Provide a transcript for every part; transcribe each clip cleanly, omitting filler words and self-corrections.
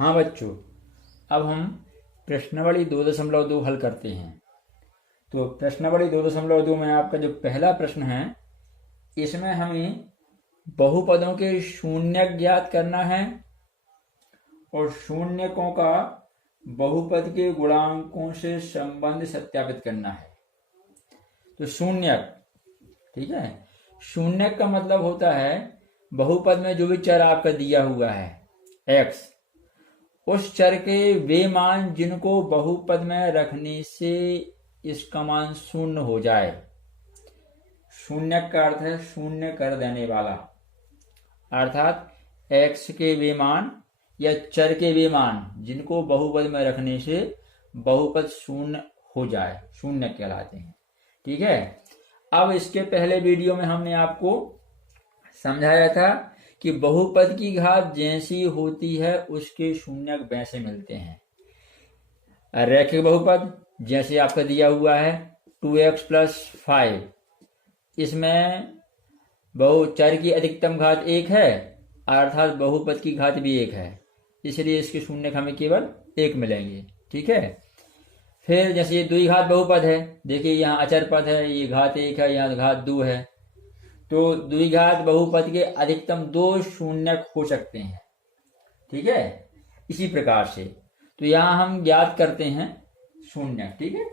हाँ बच्चों, अब हम प्रश्नावली 2.2 हल करते हैं। तो प्रश्नावली 2.2 में आपका जो पहला प्रश्न है, इसमें हमें बहुपदों के शून्यक ज्ञात करना है और शून्यकों का बहुपद के गुणांकों से संबंध सत्यापित करना है। तो शून्यक, ठीक है, शून्यक का मतलब होता है बहुपद में जो भी चर आपका दिया हुआ है x, उस चर के वे मान जिनको बहुपद में रखने से इसका मान शून्य हो जाए। शून्य का अर्थ है शून्य कर देने वाला, अर्थात x के वे मान या चर के वे मान जिनको बहुपद में रखने से बहुपद शून्य हो जाए, शून्य कहलाते हैं। ठीक है। अब इसके पहले वीडियो में हमने आपको समझाया था कि बहुपद की घात जैसी होती है उसके शून्यक वैसे मिलते हैं। रैखिक बहुपद जैसे आपका दिया हुआ है 2x + 5, इसमें चर की अधिकतम घात 1 है, अर्थात बहुपद की घात भी 1 है, इसलिए इसके शून्यक हमें केवल 1 मिलेंगे। ठीक है। फिर जैसे ये द्विघात बहुपद है, देखिए यहाँ अचर पद है, ये घात 1 है, यहाँ घात 2 है, तो द्विघात बहुपद के अधिकतम 2 शून्यक हो सकते हैं। ठीक है। इसी प्रकार से तो यहाँ हम ज्ञात करते हैं शून्यक। ठीक है।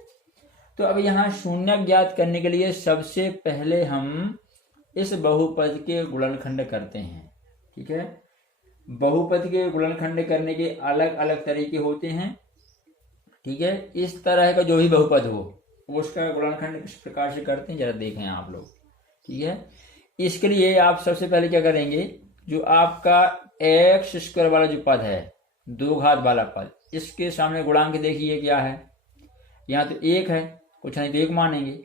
तो अब यहाँ शून्यक ज्ञात करने के लिए सबसे पहले हम इस बहुपद के गुणनखंड करते हैं। ठीक है। बहुपद के गुणनखंड करने के अलग अलग तरीके होते हैं। ठीक है। इस तरह का जो भी बहुपद हो उसका गुणनखंड किस प्रकार से करते हैं जरा देखें आप लोग। ठीक है। इसके लिए आप सबसे पहले क्या करेंगे, जो आपका x² वाला जो पद है, 2 घात वाला पद, इसके सामने गुणांक देखिए क्या है, यहाँ तो 1 है, कुछ नहीं तो 1 मानेंगे,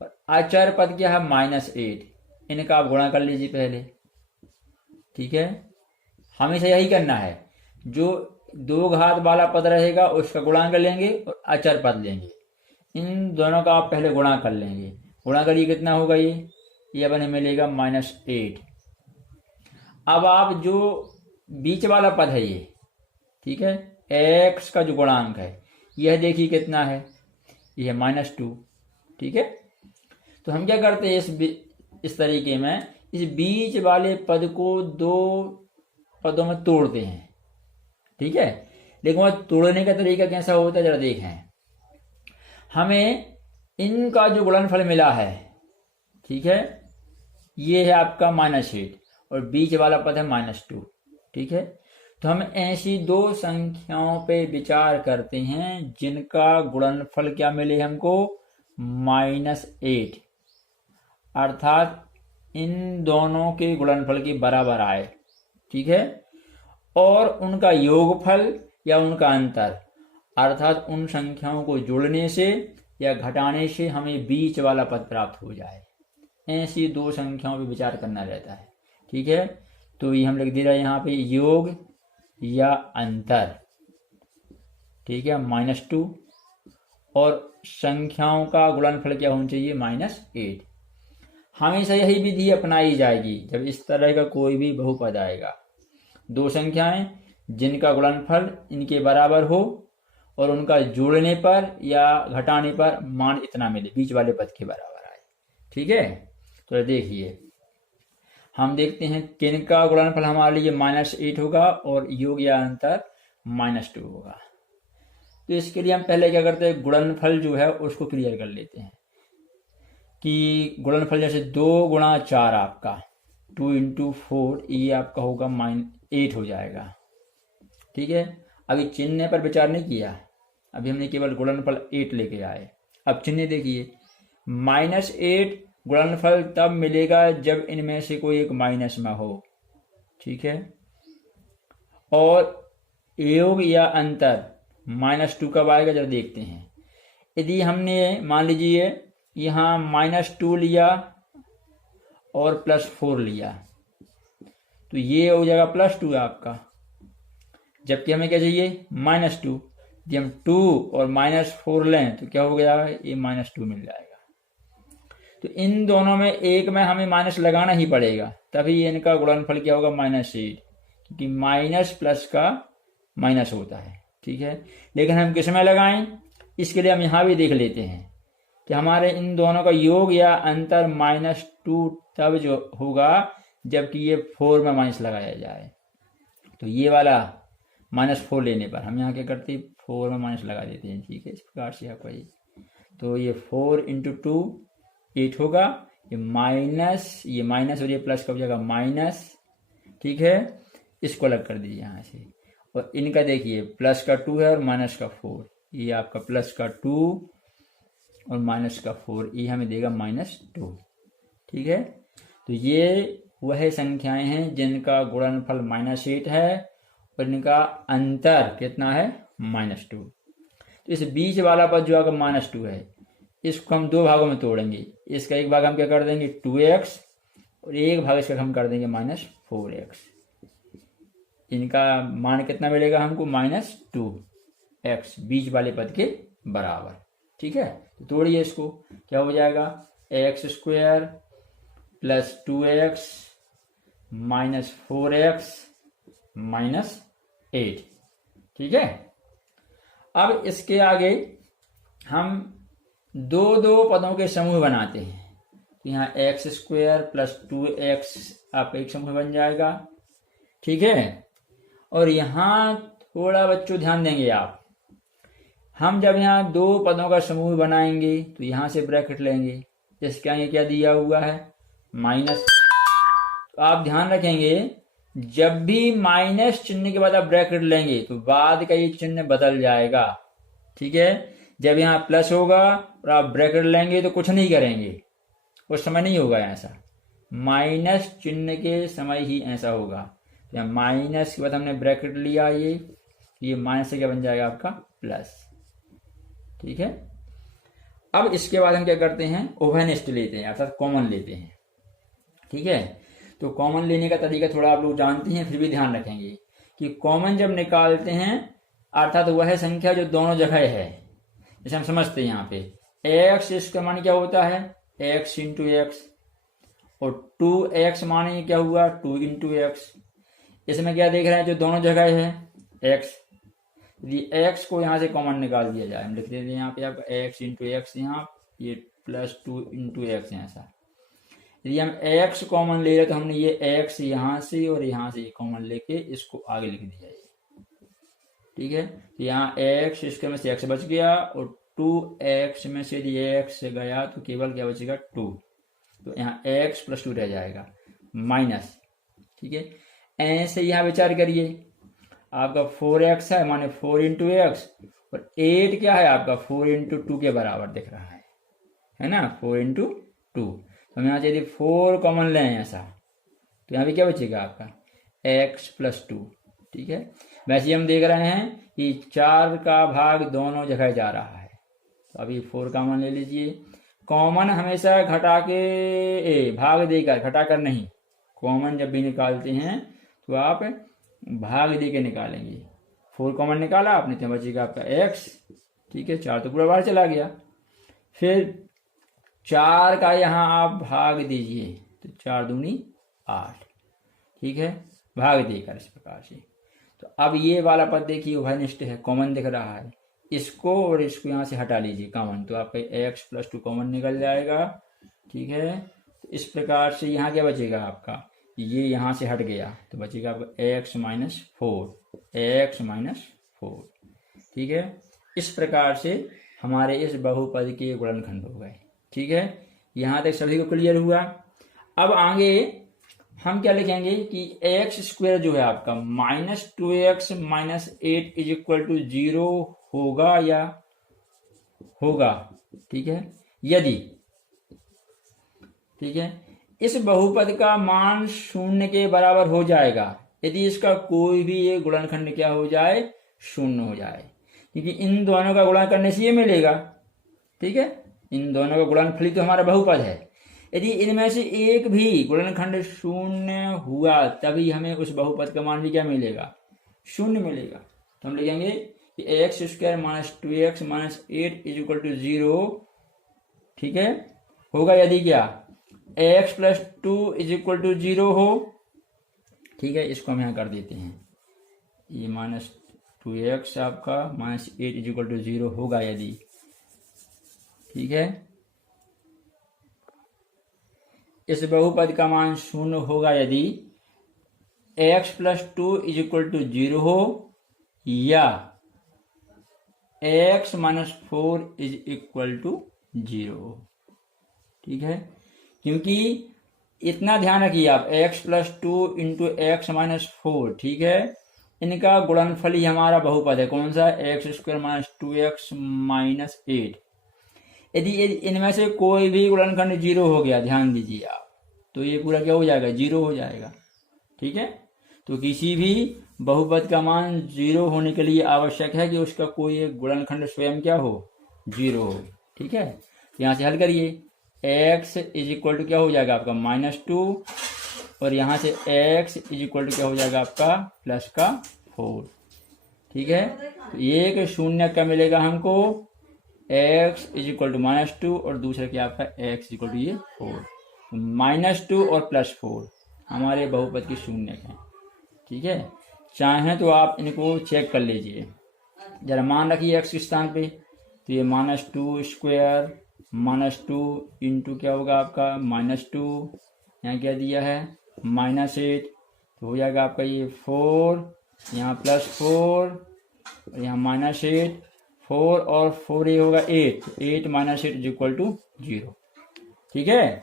और अचर पद क्या है -8, इनका आप गुणा कर लीजिए पहले। ठीक है। हमेशा यही करना है, जो 2 घात वाला पद रहेगा उसका गुणांक लेंगे और अचर पद लेंगे, इन दोनों का आप पहले गुणा कर लेंगे। गुणा करिए, कितना होगा ये बने मिलेगा -8। अब आप जो बीच वाला पद है ये, ठीक है, x का जो गुणांक है यह देखिए कितना है, यह -2। ठीक है। तो हम क्या करते हैं, इस तरीके में इस बीच वाले पद को 2 पदों में तोड़ते हैं। ठीक है। लेकिन वह तोड़ने का तरीका कैसा होता है जरा देखें। हमें इनका जो गुणनफल मिला है, ठीक है, ये है आपका -8 और बीच वाला पद है -2। ठीक है। तो हम ऐसी 2 संख्याओं पे विचार करते हैं जिनका गुणनफल क्या मिले हमको, -8, अर्थात इन दोनों के गुणनफल के बराबर आए। ठीक है। और उनका योगफल या उनका अंतर, अर्थात उन संख्याओं को जोड़ने से या घटाने से हमें बीच वाला पद प्राप्त हो जाए। ऐसी 2 संख्याओं पर विचार करना रहता है। ठीक है। तो ये हम लिख दे रहे हैं यहाँ पे योग या अंतर। ठीक है, -2, और संख्याओं का गुणनफल क्या होना चाहिए, -8। हमेशा यही विधि अपनाई जाएगी जब इस तरह का कोई भी बहुपद आएगा। 2 संख्याएं जिनका गुणनफल इनके बराबर हो और उनका जोड़ने पर या घटाने पर मान इतना मिले, बीच वाले पद के बराबर आए। ठीक है। तो देखिए हम देखते हैं किन का गुणनफल हमारे लिए -8 होगा और योग या अंतर -2 होगा। तो इसके लिए हम पहले क्या करते हैं, गुणनफल जो है उसको क्लियर कर लेते हैं कि गुणनफल जैसे 2 × 4 आपका 2 × 4, ये आपका होगा -8 हो जाएगा। ठीक है। अभी चिन्ह पर विचार नहीं किया, अभी हमने केवल गुणनफल 8 लेके आए। अब चिन्ह देखिए, -8 गुणनफल तब मिलेगा जब इनमें से कोई एक माइनस में हो। ठीक है। और योग या अंतर -2 कब आएगा जब देखते हैं। यदि हमने मान लीजिए यहाँ -2 लिया और +4 लिया तो ये हो जाएगा +2 आपका, जबकि हमें क्या चाहिए, -2। यदि हम 2 और -4 लें तो क्या हो गया, ये -2 मिल जाएगा। तो इन दोनों में एक में हमें माइनस लगाना ही पड़ेगा, तभी इनका गुणनफल क्या होगा, -8, क्योंकि माइनस प्लस का माइनस होता है, ठीक है। लेकिन हम किस में लगाएं, इसके लिए हम यहाँ भी देख लेते हैं कि हमारे इन दोनों का योग या अंतर -2 तब जो होगा जबकि ये 4 में माइनस लगाया जाए। तो ये वाला -4 लेने पर हम यहाँ क्या करते हैं, 4 में माइनस लगा देते हैं, ठीक है। इस प्रकार से आपका ये, तो ये 4 × 2 8 होगा, ये माइनस और ये प्लस का हो जाएगा माइनस, ठीक है। इसको अलग कर दीजिए यहाँ से, और इनका देखिए प्लस का 2 है और माइनस का 4, ये आपका प्लस का 2 और माइनस का 4, ये हमें देगा -2, ठीक है। तो ये वह संख्याएं हैं जिनका गुणनफल -8 है और इनका अंतर कितना है, -2। तो इस बीच वाला पद जो अगर -2 है, इसको हम दो भागों में तोड़ेंगे। इसका एक भाग हम क्या कर देंगे 2x और एक भाग इसका हम कर देंगे -4x। इनका मान कितना मिलेगा हमको, -2x, बीच वाले पद के बराबर, ठीक है। तो तोड़िए इसको, क्या हो जाएगा, x² + 2x -4x -8, ठीक है। अब इसके आगे हम दो पदों के समूह बनाते हैं। तो यहाँ x² + 2x आपका एक समूह बन जाएगा, ठीक है। और यहाँ थोड़ा बच्चों ध्यान देंगे आप, हम जब यहाँ दो पदों का समूह बनाएंगे तो यहाँ से ब्रैकेट लेंगे, इसके आगे क्या दिया हुआ है, माइनस। तो आप ध्यान रखेंगे जब भी माइनस चिन्ह के बाद आप ब्रैकेट लेंगे तो बाद का ये चिन्ह बदल जाएगा, ठीक है। जब यहाँ प्लस होगा और आप ब्रैकेट लेंगे तो कुछ नहीं करेंगे, उस समय नहीं होगा ऐसा, माइनस चिन्ह के समय ही ऐसा होगा। या माइनस के बाद हमने ब्रैकेट लिया, ये माइनस से क्या बन जाएगा आपका प्लस, ठीक है। अब इसके बाद हम क्या करते हैं, उभयनिष्ठ लेते हैं अर्थात कॉमन लेते हैं, ठीक है। तो कॉमन लेने का तरीका थोड़ा आप लोग जानते हैं, फिर भी ध्यान रखेंगे कि कॉमन जब निकालते हैं अर्थात वह संख्या जो दोनों जगह है, जैसे हम समझते हैं यहाँ पे x, इसका मान क्या होता है x × x, और 2x माने क्या हुआ 2 × x। इसमें क्या देख रहे हैं, जो दोनों जगह है x, यदि x को यहाँ से कॉमन निकाल दिया जाए, हम लिख देते हैं यहाँ पे आपका x × x, यहाँ ये +2 × x है ऐसा। यदि हम x कॉमन ले रहे तो हमने ये x यहाँ से और यहाँ से कॉमन लेके इसको आगे लिख दिया है, ठीक है। तो यहाँ x, इसके में से x बच गया, और 2x में से यदि x गया तो केवल क्या बचेगा 2, तो यहाँ x + 2 रह जाएगा माइनस, ठीक है। ऐसे यहाँ विचार करिए, आपका 4x है माने 4 × x, और 8 क्या है आपका 4 × 2 के बराबर दिख रहा है ना, 4 × 2। तो हम यहाँ से यदि 4 कॉमन लें ऐसा, तो यहाँ भी क्या बचेगा आपका x + 2, ठीक है। वैसे हम देख रहे हैं कि 4 का भाग दोनों जगह जा रहा है, तो अभी 4 कॉमन ले लीजिए। कॉमन हमेशा घटा के भाग देकर, घटा कर नहीं, कॉमन जब भी निकालते हैं तो आप भाग दे के निकालेंगे। 4 कॉमन निकाला आपने तो बचेगा आपका x, ठीक है। 4 तो पूरा बाहर चला गया, फिर 4 का यहाँ आप भाग दीजिए तो 4 दूनी 8, ठीक है, भाग देकर इस प्रकार से। तो अब ये वाला पद देखिए उभयनिष्ठ है, कॉमन दिख रहा है, इसको और इसको यहाँ से हटा लीजिए कॉमन, तो आपका x + 2 कॉमन निकल जाएगा, ठीक है। तो इस प्रकार से यहाँ क्या बचेगा आपका, ये यहाँ से हट गया तो बचेगा आपका x - 4, ठीक है। इस प्रकार से हमारे इस बहुपद के गुणनखंड हो गए, ठीक है। यहाँ तक सभी को क्लियर हुआ। अब आगे हम क्या लिखेंगे कि x² जो है आपका -2x - 8 = 0 होगा या होगा, ठीक है। यदि, ठीक है, इस बहुपद का मान 0 के बराबर हो जाएगा यदि इसका कोई भी एक गुणनखंड क्या हो जाए, 0 हो जाए, क्योंकि इन दोनों का गुणा करने से ये मिलेगा, ठीक है। इन दोनों का गुणनफल ही तो हमारा बहुपद है। यदि इनमें से एक भी गुणनखंड 0 हुआ तभी हमें उस बहुपद का मान भी क्या मिलेगा, 0 मिलेगा। तो हम लिखेंगे कि x² - 2x - 8 = 0, ठीक है, होगा यदि क्या x + 2 = 0 हो, ठीक है। इसको हम यहाँ कर देते हैं, ये 2x आपका -8 इज इक्वल टू 0 होगा यदि, ठीक है, इस बहुपद का मान 0 होगा यदि x plus 2 is equal to 0 हो या x minus 4 is equal to 0, ठीक है। क्योंकि इतना ध्यान रखिए आप, x plus 2 into X minus 4, ठीक है, इनका गुणनफल ही हमारा बहुपद है। कौन सा? X square minus 2x minus 8। यदि इनमें से कोई भी गुणनखंड 0 हो गया, ध्यान दीजिए आप, तो ये पूरा क्या हो जाएगा? 0 हो जाएगा, ठीक है। तो किसी भी बहुपद का मान 0 होने के लिए आवश्यक है कि उसका कोई एक गुणनखंड स्वयं क्या हो? 0 हो, ठीक है। यहाँ से हल करिए, x इज इक्वल टू क्या हो जाएगा आपका? -2, और यहाँ से x इज इक्वल टू क्या हो जाएगा आपका? +4, ठीक है। तो एक शून्य क्या मिलेगा हमको? x इज इक्वल टू -2 और दूसरा क्या आपका? x इज इक्वल टू ये 4। -2 और +4 हमारे बहुपद के शून्य हैं, ठीक है। चाहें तो आप इनको चेक कर लीजिए, जरा मान रखिए x के स्थान पे, तो ये -2 स्क्वायर -2 इंटू क्या होगा आपका? -2, यहाँ क्या दिया है? -8, तो हो जाएगा आपका ये 4, यहाँ +4 और यहाँ -8, 4 और 4 ये होगा 8, 8 -8 इज इक्वल टू 0, ठीक है।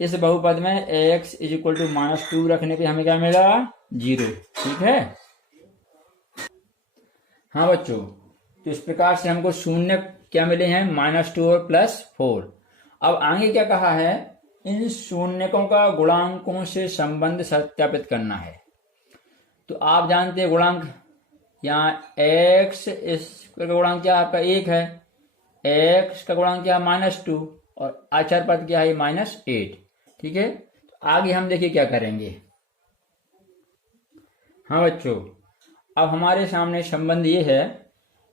इस बहुपद में x इज इक्वल टू -2 रखने पे हमें क्या मिला? 0, ठीक है। हाँ बच्चों, तो इस प्रकार से हमको शून्य क्या मिले हैं? -2 और +4। अब आगे क्या कहा है? इन शून्यकों का गुणांकों से संबंध सत्यापित करना है। तो आप जानते हैं गुणांक, यहाँ x इसका गुणांक क्या आपका? 1 है, x का गुणांक क्या? -2, और अचर पद क्या है? -8, ठीक है। तो आगे हम देखिए क्या करेंगे। हाँ बच्चों, अब हमारे सामने संबंध ये है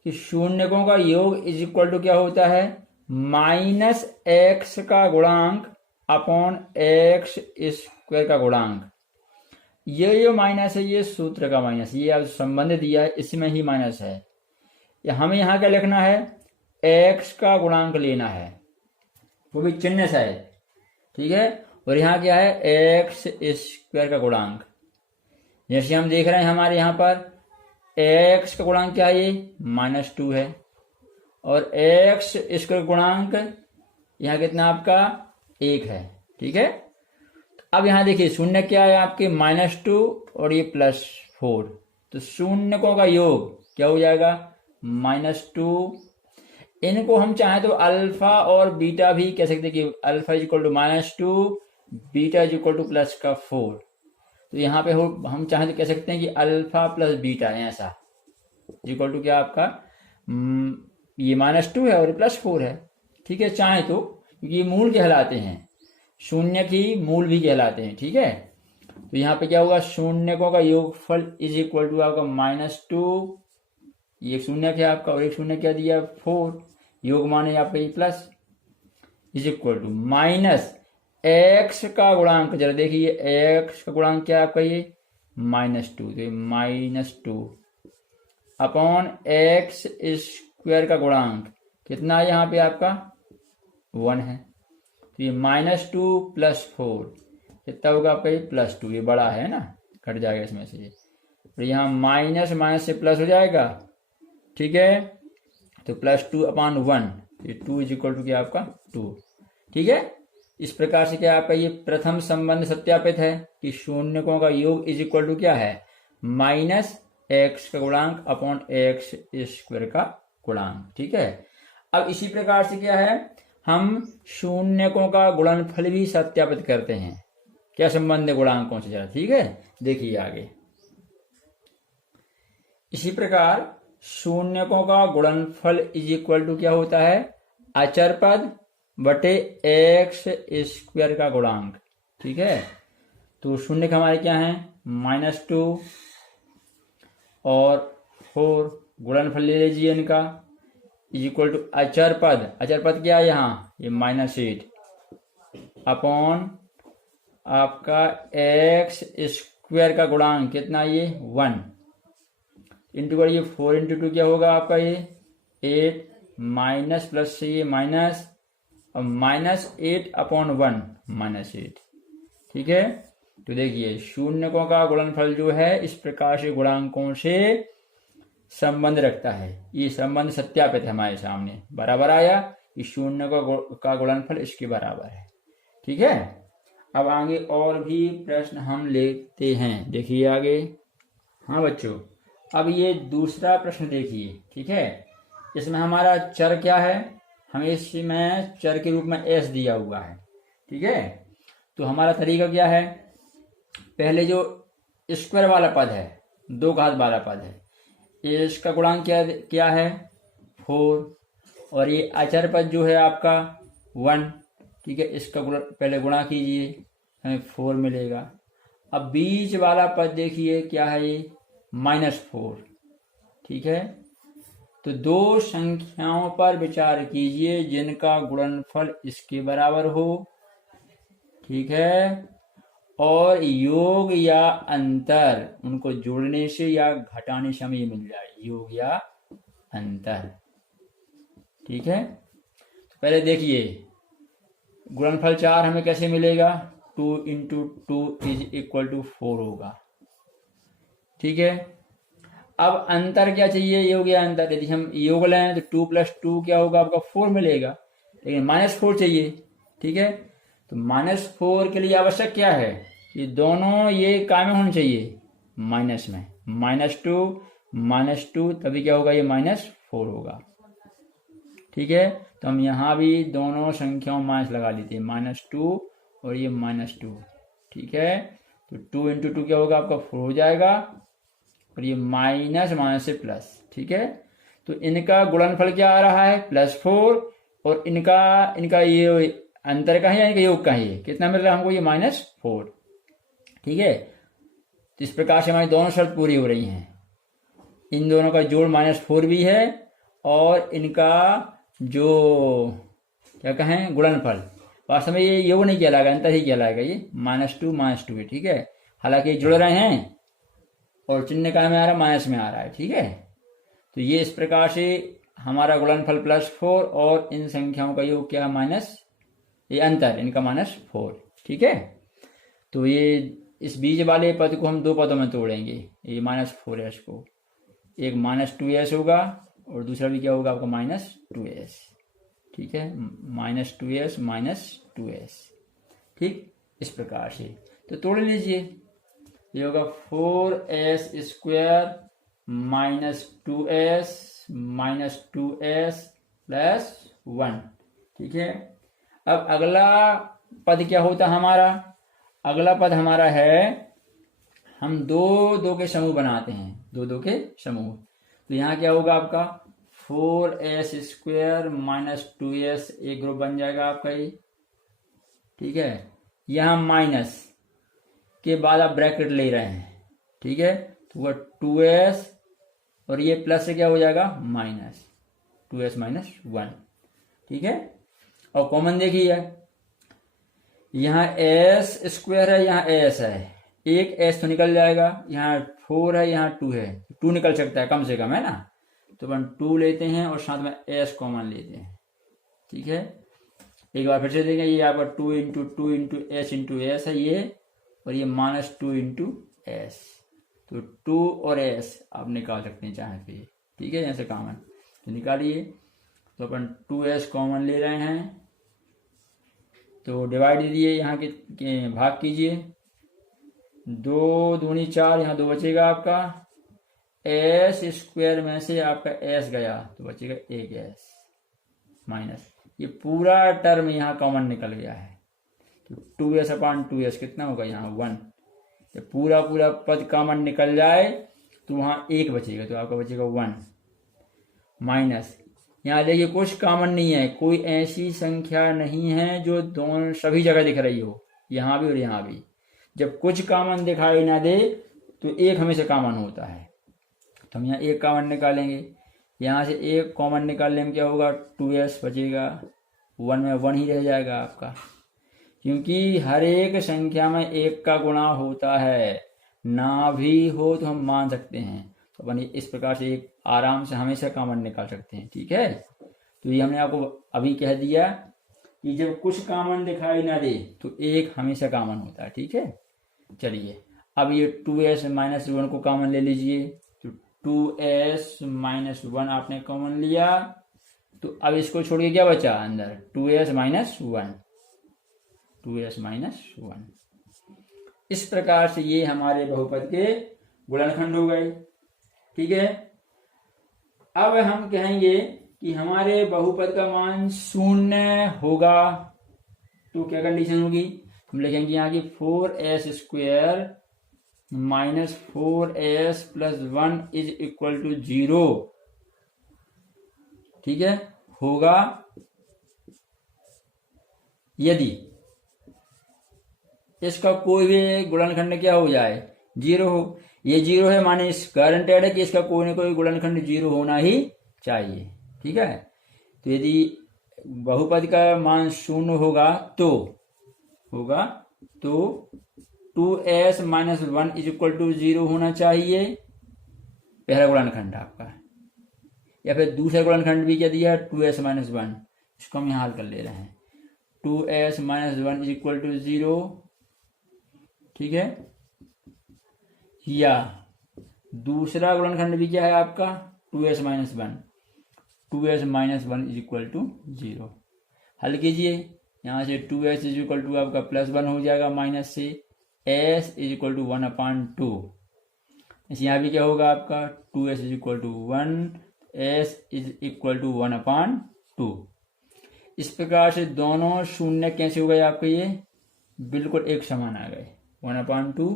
कि शून्यकों का योग इज इक्वल टू क्या होता है? -x का गुणांक अपॉन x स्क्वायर का गुणांक। ये जो माइनस है ये सूत्र का माइनस, ये अब संबंध दिया है इसमें ही माइनस है। हमें यहाँ क्या लिखना है? x का गुणांक लेना है, वो भी चिन्ह से है, ठीक है। और यहाँ क्या है? x स्क्वायर का गुणांक। जैसे हम देख रहे हैं हमारे यहाँ पर x का गुणांक क्या है? ये -2 है, और x स्क्वायर गुणांक यहाँ कितना आपका? 1 है, ठीक है। अब यहाँ देखिए शून्य क्या है आपके? -2 और ये +4, तो शून्यकों का योग क्या हो जाएगा? -2। इनको हम चाहें तो अल्फा और बीटा भी कह सकते हैं कि alpha is equal to -2, beta is equal to +4। तो यहाँ पे हम चाहें तो कह सकते हैं कि अल्फा प्लस बीटा ऐसा इक्वल टू क्या आपका? ये -2 है और ये +4 है, ठीक है। चाहे तो, क्योंकि ये मूल कहलाते हैं, शून्य की मूल भी कहलाते हैं, ठीक है। तो यहाँ पे क्या होगा? शून्यकों का योगफल इज इक्वल टू आपका -2, ये शून्य क्या आपका और एक शून्य क्या दिया? 4, योग माने आपका ये plus, is equal to minus x का गुणांक, जरा देखिए x का गुणांक क्या है आपका? ये -2, तो -2 अपॉन x स्क्वायर का गुणांक कितना है यहाँ पे आपका? 1 है, तो ये -2 + 4 कितना होगा आपका? ये +2, ये बड़ा है ना, कट जाएगा इसमें से, और यहाँ माइनस माइनस से प्लस हो जाएगा, ठीक है। तो +2 अपॉन 1, ये 2 इज इक्वल टू क्या आपका? 2, ठीक है। इस प्रकार से क्या आपका ये प्रथम संबंध सत्यापित है कि शून्यकों का योग इज इक्वल टू क्या है? -x का गुणांक अपॉन x स्क्वायर का गुणांक, ठीक है। अब इसी प्रकार से क्या है, हम शून्यकों का गुणनफल भी सत्यापित करते हैं। क्या संबंध है गुणांकों से, जरा ठीक है देखिए आगे। इसी प्रकार शून्यकों का गुणनफल इज इक्वल टू क्या होता है? अचर पद बटे x स्क्वायर का गुणांक, ठीक है। तो शून्य हमारे क्या है? -2 और 4, गुणनफल ले लीजिए इनका, इज इक्वल टू अचर पद क्या है यहाँ? ये -8 अपॉन आपका x स्क्वायर का गुणांक कितना? ये 1, इंटू करिए 4 इंटू 2 क्या होगा आपका ये 8 माइनस प्लस से ये माइनस और -8/1 -8। ठीक है, तो देखिए शून्यकों का गुणनफल जो है इस प्रकार से गुणांकों से संबंध रखता है। ये संबंध सत्यापित है हमारे सामने, बराबर आया कि शून्य का गुणनफल इसके बराबर है। ठीक है, अब आगे और भी प्रश्न हम लेते हैं, देखिए आगे। हाँ बच्चों, अब ये दूसरा प्रश्न देखिए। ठीक है, इसमें हमारा चर क्या है, हमें इसमें चर के रूप में s दिया हुआ है। ठीक है, तो हमारा तरीका क्या है, पहले जो स्क्वायर वाला पद है, 2 घात वाला पद है, इसका गुणांक क्या है 4, और ये अचर पद जो है आपका 1। ठीक है, इसका पहले गुणा कीजिए, हमें 4 मिलेगा। अब बीच वाला पद देखिए क्या है ये -4। ठीक है, तो 2 संख्याओं पर विचार कीजिए जिनका गुणनफल इसके बराबर हो। ठीक है, और योग या अंतर उनको जोड़ने से या घटाने से हमें मिल जाए, योग या अंतर। ठीक है, तो पहले देखिए गुणनफल 4 हमें कैसे मिलेगा, 2 इंटू 2 = 4 होगा। ठीक है, अब अंतर क्या चाहिए, योग या अंतर। यदि हम योग लें तो 2 + 2 क्या होगा आपका 4 मिलेगा, लेकिन -4 चाहिए। ठीक है, तो -4 के लिए आवश्यक क्या है, ये दोनों ये काय में होने चाहिए, माइनस में। -2 तभी क्या होगा, ये -4 होगा। ठीक है, तो हम यहाँ भी दोनों संख्याओं माइनस लगा लेते हैं, -2 और ये -2। ठीक है, तो 2 इंटू 2 क्या होगा आपका 4 हो जाएगा, और ये माइनस से प्लस। ठीक है, तो इनका गुणनफल क्या आ रहा है +4, और इनका ये अंतर का है या इनका योग का है, कितना मिल रहा है हमको, ये -4। ठीक है, तो इस प्रकार से हमारी दोनों शर्त पूरी हो रही हैं। इन दोनों का जोड़ -4 भी है, और इनका जो क्या कहें गुणनफल, वास्तव में ये योग नहीं कहलाएगा, अंतर ही कहलाएगा, ये -2 है। ठीक है, हालांकि ये जुड़ रहे हैं और चिन्ह काय में आ रहा है, माइनस में आ रहा है। ठीक है, तो ये इस प्रकार से हमारा गुणनफल +4 और इन संख्याओं का योग क्या माइनस, ये अंतर इनका -4। ठीक है, तो ये इस बीच वाले पद को हम 2 पदों में तोड़ेंगे, ये -4s को, एक -2s होगा और दूसरा भी क्या होगा आपका -2s। ठीक है, -2s। ठीक, इस प्रकार से तो तोड़ लीजिए, ये होगा 4s² -2s + 1। ठीक है, अब अगला पद क्या होता है, अगला पद हमारा है, हम 2 के समूह बनाते हैं, 2 के समूह। तो यहाँ क्या होगा आपका 4s² -2s, एक ग्रुप बन जाएगा आपका ये। ठीक है, यहाँ माइनस के बाद आप ब्रैकेट ले रहे हैं। ठीक है, तो वह 2s और ये प्लस से क्या हो जाएगा -2s - 1। ठीक है, और कॉमन देखिए, यहाँ s² है, यहाँ s है, एक s तो निकल जाएगा, यहाँ 4 है, यहाँ 2 है, 2 निकल सकता है कम से कम, है ना। तो अपन 2 लेते हैं और साथ में s कॉमन लेते हैं। ठीक है, एक बार फिर से देखें, ये आपका 2 इंटू 2 इंटू s है ये, और ये -2 इंटू s, तो 2 और s आप निकाल सकते हैं चाहे फिर। ठीक है, यहाँ से कॉमन तो निकालिए, तो अपन 2s कॉमन ले रहे हैं, तो डिवाइड दीजिए, यहाँ के भाग कीजिए, 2 दूनी 4, यहाँ 2 बचेगा आपका, s² में से आपका s गया तो बचेगा 1s माइनस, ये पूरा टर्म यहाँ कॉमन निकल गया है, तो 2s/2s कितना होगा यहाँ 1। ये पूरा पद कॉमन निकल जाए तो वहाँ 1 बचेगा, तो आपका बचेगा 1 माइनस, यहाँ देखिए कुछ कॉमन नहीं है, कोई ऐसी संख्या नहीं है जो दोनों सभी जगह दिख रही हो, यहाँ भी और यहाँ भी। जब कुछ कॉमन दिखाई ना दे तो 1 हमेशा कॉमन होता है, तो हम यहाँ 1 कॉमन निकालेंगे, यहाँ से 1 कॉमन निकालने में क्या होगा 2s बचेगा, 1 में 1 ही रह जाएगा आपका, क्योंकि हर एक संख्या में 1 का गुणा होता है, ना भी हो तो हम मान सकते हैं। तो अपन इस प्रकार से एक आराम से हमेशा कॉमन निकाल सकते हैं। ठीक है, तो ये हमने आपको अभी कह दिया कि जब कुछ कॉमन दिखाई ना दे तो एक हमेशा कॉमन होता है। ठीक है, चलिए अब ये 2s-1 को कॉमन ले लीजिए। तो 2s-1 आपने कॉमन लिया, तो अब इसको छोड़ के क्या बचा अंदर, 2s-1। 2s-1 इस प्रकार से ये हमारे बहुपद के गुणनखंड हो गए। ठीक है, अब हम कहेंगे कि हमारे बहुपद का मान 0 होगा तो क्या कंडीशन होगी, हम लिखेंगे यहाँ की 4s² - 4s + 1 = 0। ठीक है, होगा यदि इसका कोई भी गुणनखंड क्या हो जाए, 0 हो। ये 0 है माने इस गारंटेड है कि इसका कोई ना कोई गुणनखंड 0 होना ही चाहिए। ठीक है, तो यदि बहुपद का मान 0 होगा तो 2s - 1 = 0 होना चाहिए पहला गुणनखंड आपका। या फिर दूसरा गुणनखंड भी क्या दिया, 2s - 1, इसको हम यहाँ हल कर ले रहे हैं। 2s - 1 = 0। ठीक है, या दूसरा गुणनखंड भी क्या है आपका, 2s - 1। 2s - 1 = 0। हल कीजिए, यहाँ से 2s = आपका +1 हो जाएगा माइनस से, s = 1/2। यहाँ भी क्या होगा आपका, 2s = 1, s = 1/2। इस प्रकार से दोनों शून्य कैसे हो गए आपके, ये बिल्कुल एक समान आ गए, 1/2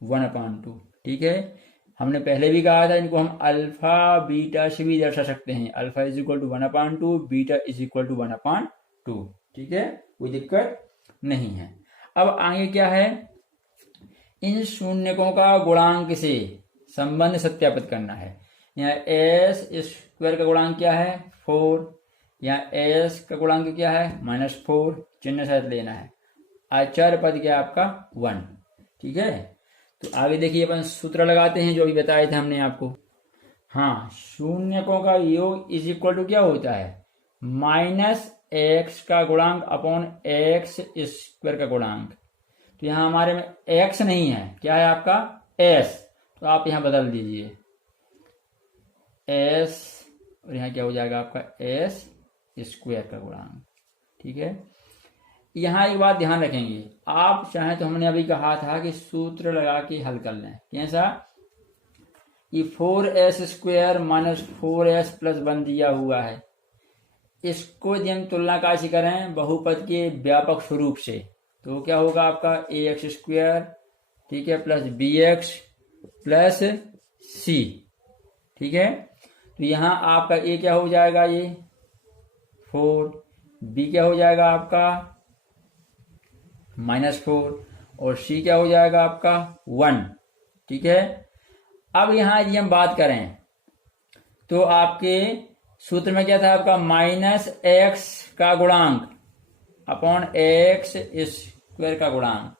1/2। ठीक है, हमने पहले भी कहा था इनको हम अल्फा बीटा से भी दर्शा सकते हैं, अल्फा = 1/2, बीटा = 1/2। ठीक है, कोई दिक्कत नहीं है। अब आगे क्या है, इन शून्यकों का गुणांक से संबंध सत्यापित करना है। यहाँ s² का गुणांक क्या है, 4। यहाँ s का गुणांक क्या है, -4, चिन्ह सहित लेना है। अचर पद क्या आपका 1। ठीक है, तो आगे देखिए अपन सूत्र लगाते हैं जो अभी बताए थे हमने आपको। हाँ, शून्यकों का योग = क्या होता है, -x का गुणांक अपॉन x² का गुणांक। तो यहाँ हमारे में x नहीं है, क्या है आपका s, तो आप यहाँ बदल दीजिए s, और यहाँ क्या हो जाएगा आपका s² का गुणांक। ठीक है, यहाँ एक बात ध्यान रखेंगे, आप चाहें तो हमने अभी कहा था कि सूत्र लगा के हल कर लें। कैसा, ये 4s² - 4s + 1 दिया हुआ है, इसको यदि हम तुलना कैसे करें बहुपद के व्यापक स्वरूप से, तो क्या होगा आपका ax², ठीक है, + bx + c। ठीक है, तो यहाँ आपका a क्या हो जाएगा, ये 4, b क्या हो जाएगा आपका -4, और c क्या हो जाएगा आपका 1। ठीक है, अब यहाँ यदि हम बात करें तो आपके सूत्र में क्या था आपका, -x का गुणांक अपॉन x² का गुणांक।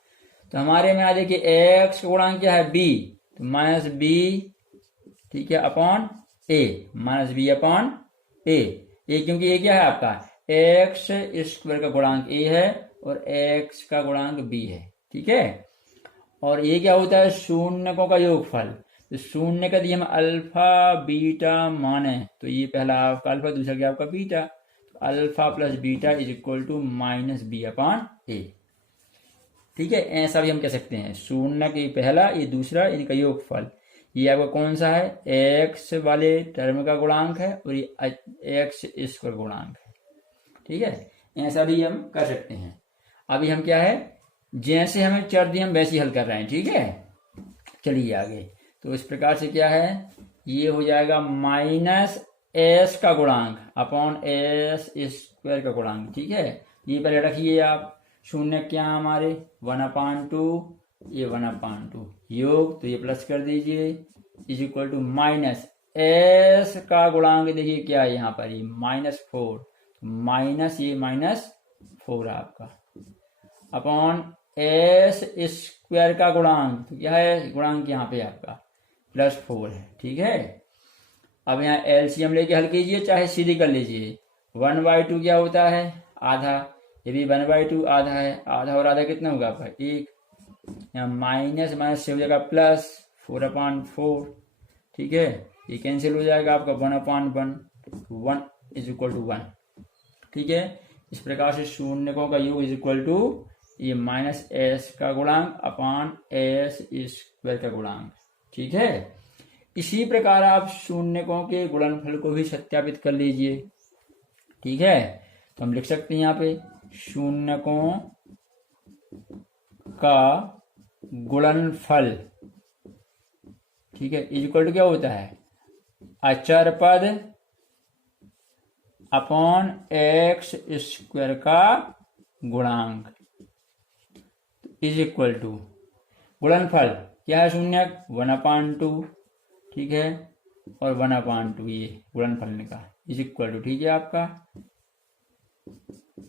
तो हमारे में आ देखिए x का गुणांक क्या है, b, तो -b, ठीक है, upon a, -b upon a। क्योंकि ये क्या है आपका x² का गुणांक a है और x का गुणांक b है। ठीक है, और ये क्या होता है, शून्यकों का योगफल। तो शून्य का यदि हम अल्फा बीटा माने तो ये पहला आपका अल्फा, दूसरा क्या आपका बीटा, तो अल्फा + बीटा = -b/a। ठीक है, ऐसा भी हम कह सकते हैं, शून्य की पहला, ये दूसरा, इनका योगफल। ये आपका कौन सा है, x वाले टर्म का गुणांक है और ये x² गुणांक है। ठीक है, ऐसा भी हम कर सकते हैं। अभी हम क्या है, जैसे हमें चर दिए हम वैसे ही हल कर रहे हैं। ठीक है, चलिए आगे। तो इस प्रकार से क्या है, ये हो जाएगा -s का गुणांक अपॉन s² का गुणांक। ठीक है, ये पहले रखिए आप, शून्य क्या हमारे 1/2, ये 1/2 योग, तो ये प्लस कर दीजिए = -s का गुणांक देखिए क्या है यहाँ पर, ये -4, माइनस ये -4 आपका अपॉन s² का गुणांक, तो क्या है गुणांक यहाँ पे आपका प्लस 4 है। ठीक है, अब यहाँ एलसीएम लेके हल कीजिए, चाहे सीधी कर लीजिए। 1/2 क्या होता है? आधा। ये भी 1/2 आधा है। आधा और आधा कितना होगा आपका? 1। यहाँ माइनस माइनस से हो जाएगा प्लस 4/4। ठीक है, ये कैंसिल हो जाएगा आपका 1/1। 1 इज इक्वल टू 1। ठीक है, इस प्रकार से शून्यकों का योग इज इक्वल टू ये माइनस एस का गुणांक अपान एस स्क्वायर का गुणांक। ठीक है, इसी प्रकार आप शून्यकों के गुणनफल को भी सत्यापित कर लीजिए। ठीक है, तो हम लिख सकते हैं यहाँ पे शून्यकों का गुणनफल, ठीक है, इज इक्वल टू क्या होता है? अचर पद अपॉन एक्स स्क्वायर का गुणांक इज इक्वल टू गुणनफल क्या है? शून्यक 1/2। ठीक है, और 1/2 ये गुणनफल निकाल इज इक्वल टू, ठीक है, आपका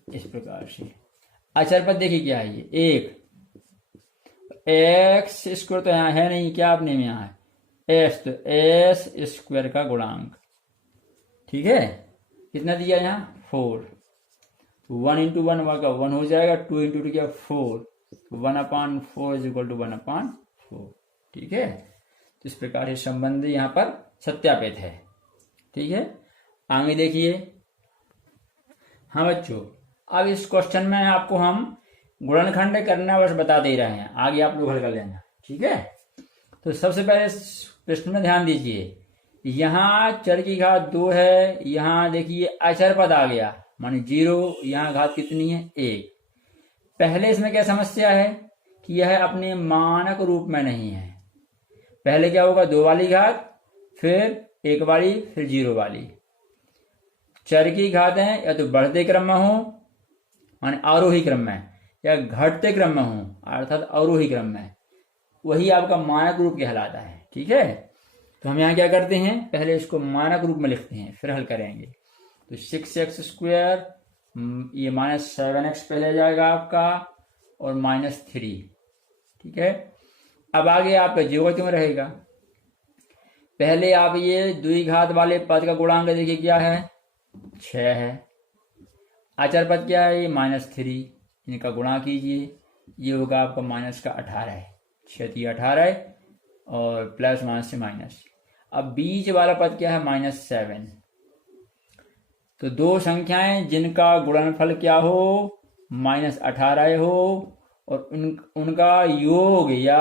इस प्रकार से। अचर पद देखिए क्या है? ये एक एक्स स्क्वायर तो यहाँ है नहीं, क्या आपने में यहाँ है एस, तो एस स्क्वायर का गुणांक। ठीक है, कितना दिया यहाँ? 4। 1 इंटू 1 का 1 हो जाएगा, 2 इंटू 2 क्या? 4। 1/4 इज इक्वल टू 1/4। ठीक है, तो इस प्रकार से संबंध यहाँ पर सत्यापित है। ठीक है, आगे देखिए। हाँ बच्चों, अब इस क्वेश्चन में आपको हम गुणनखंड करना बस बता दे रहे हैं, आगे आप लोग हल कर लेना। ठीक है, तो सबसे पहले प्रश्न में ध्यान दीजिए। यहाँ चर की घात 2 है, यहाँ देखिए अचर पद आ गया माने 0, यहाँ घात कितनी है? 1। पहले इसमें क्या समस्या है कि यह अपने मानक रूप में नहीं है। पहले क्या होगा? 2 वाली घात, फिर 1 वाली, फिर 0 वाली। चर की घातें या तो बढ़ते क्रम में हो माने आरोही क्रम में, या घटते क्रम में हो अर्थात अवरोही क्रम में, वही आपका मानक रूप कहलाता है। ठीक है, तो हम यहाँ क्या करते हैं? पहले इसको मानक रूप में लिखते हैं, फिर हल करेंगे। तो 6x², ये -7x पहले जाएगा आपका, और -3। ठीक है, अब आगे आपका जीरो क्यों रहेगा? पहले आप ये द्विघात वाले पद का गुणांक देखिए क्या है? 6 है। अचर पद क्या है? ये -3, इनका गुणा कीजिए, ये होगा आपका माइनस का 18 है। 6 18 और प्लस माइनस से माइनस। अब बीच वाला पद क्या है? -7। तो दो संख्याएं जिनका गुणनफल क्या हो? -18 हो, और उनका योग या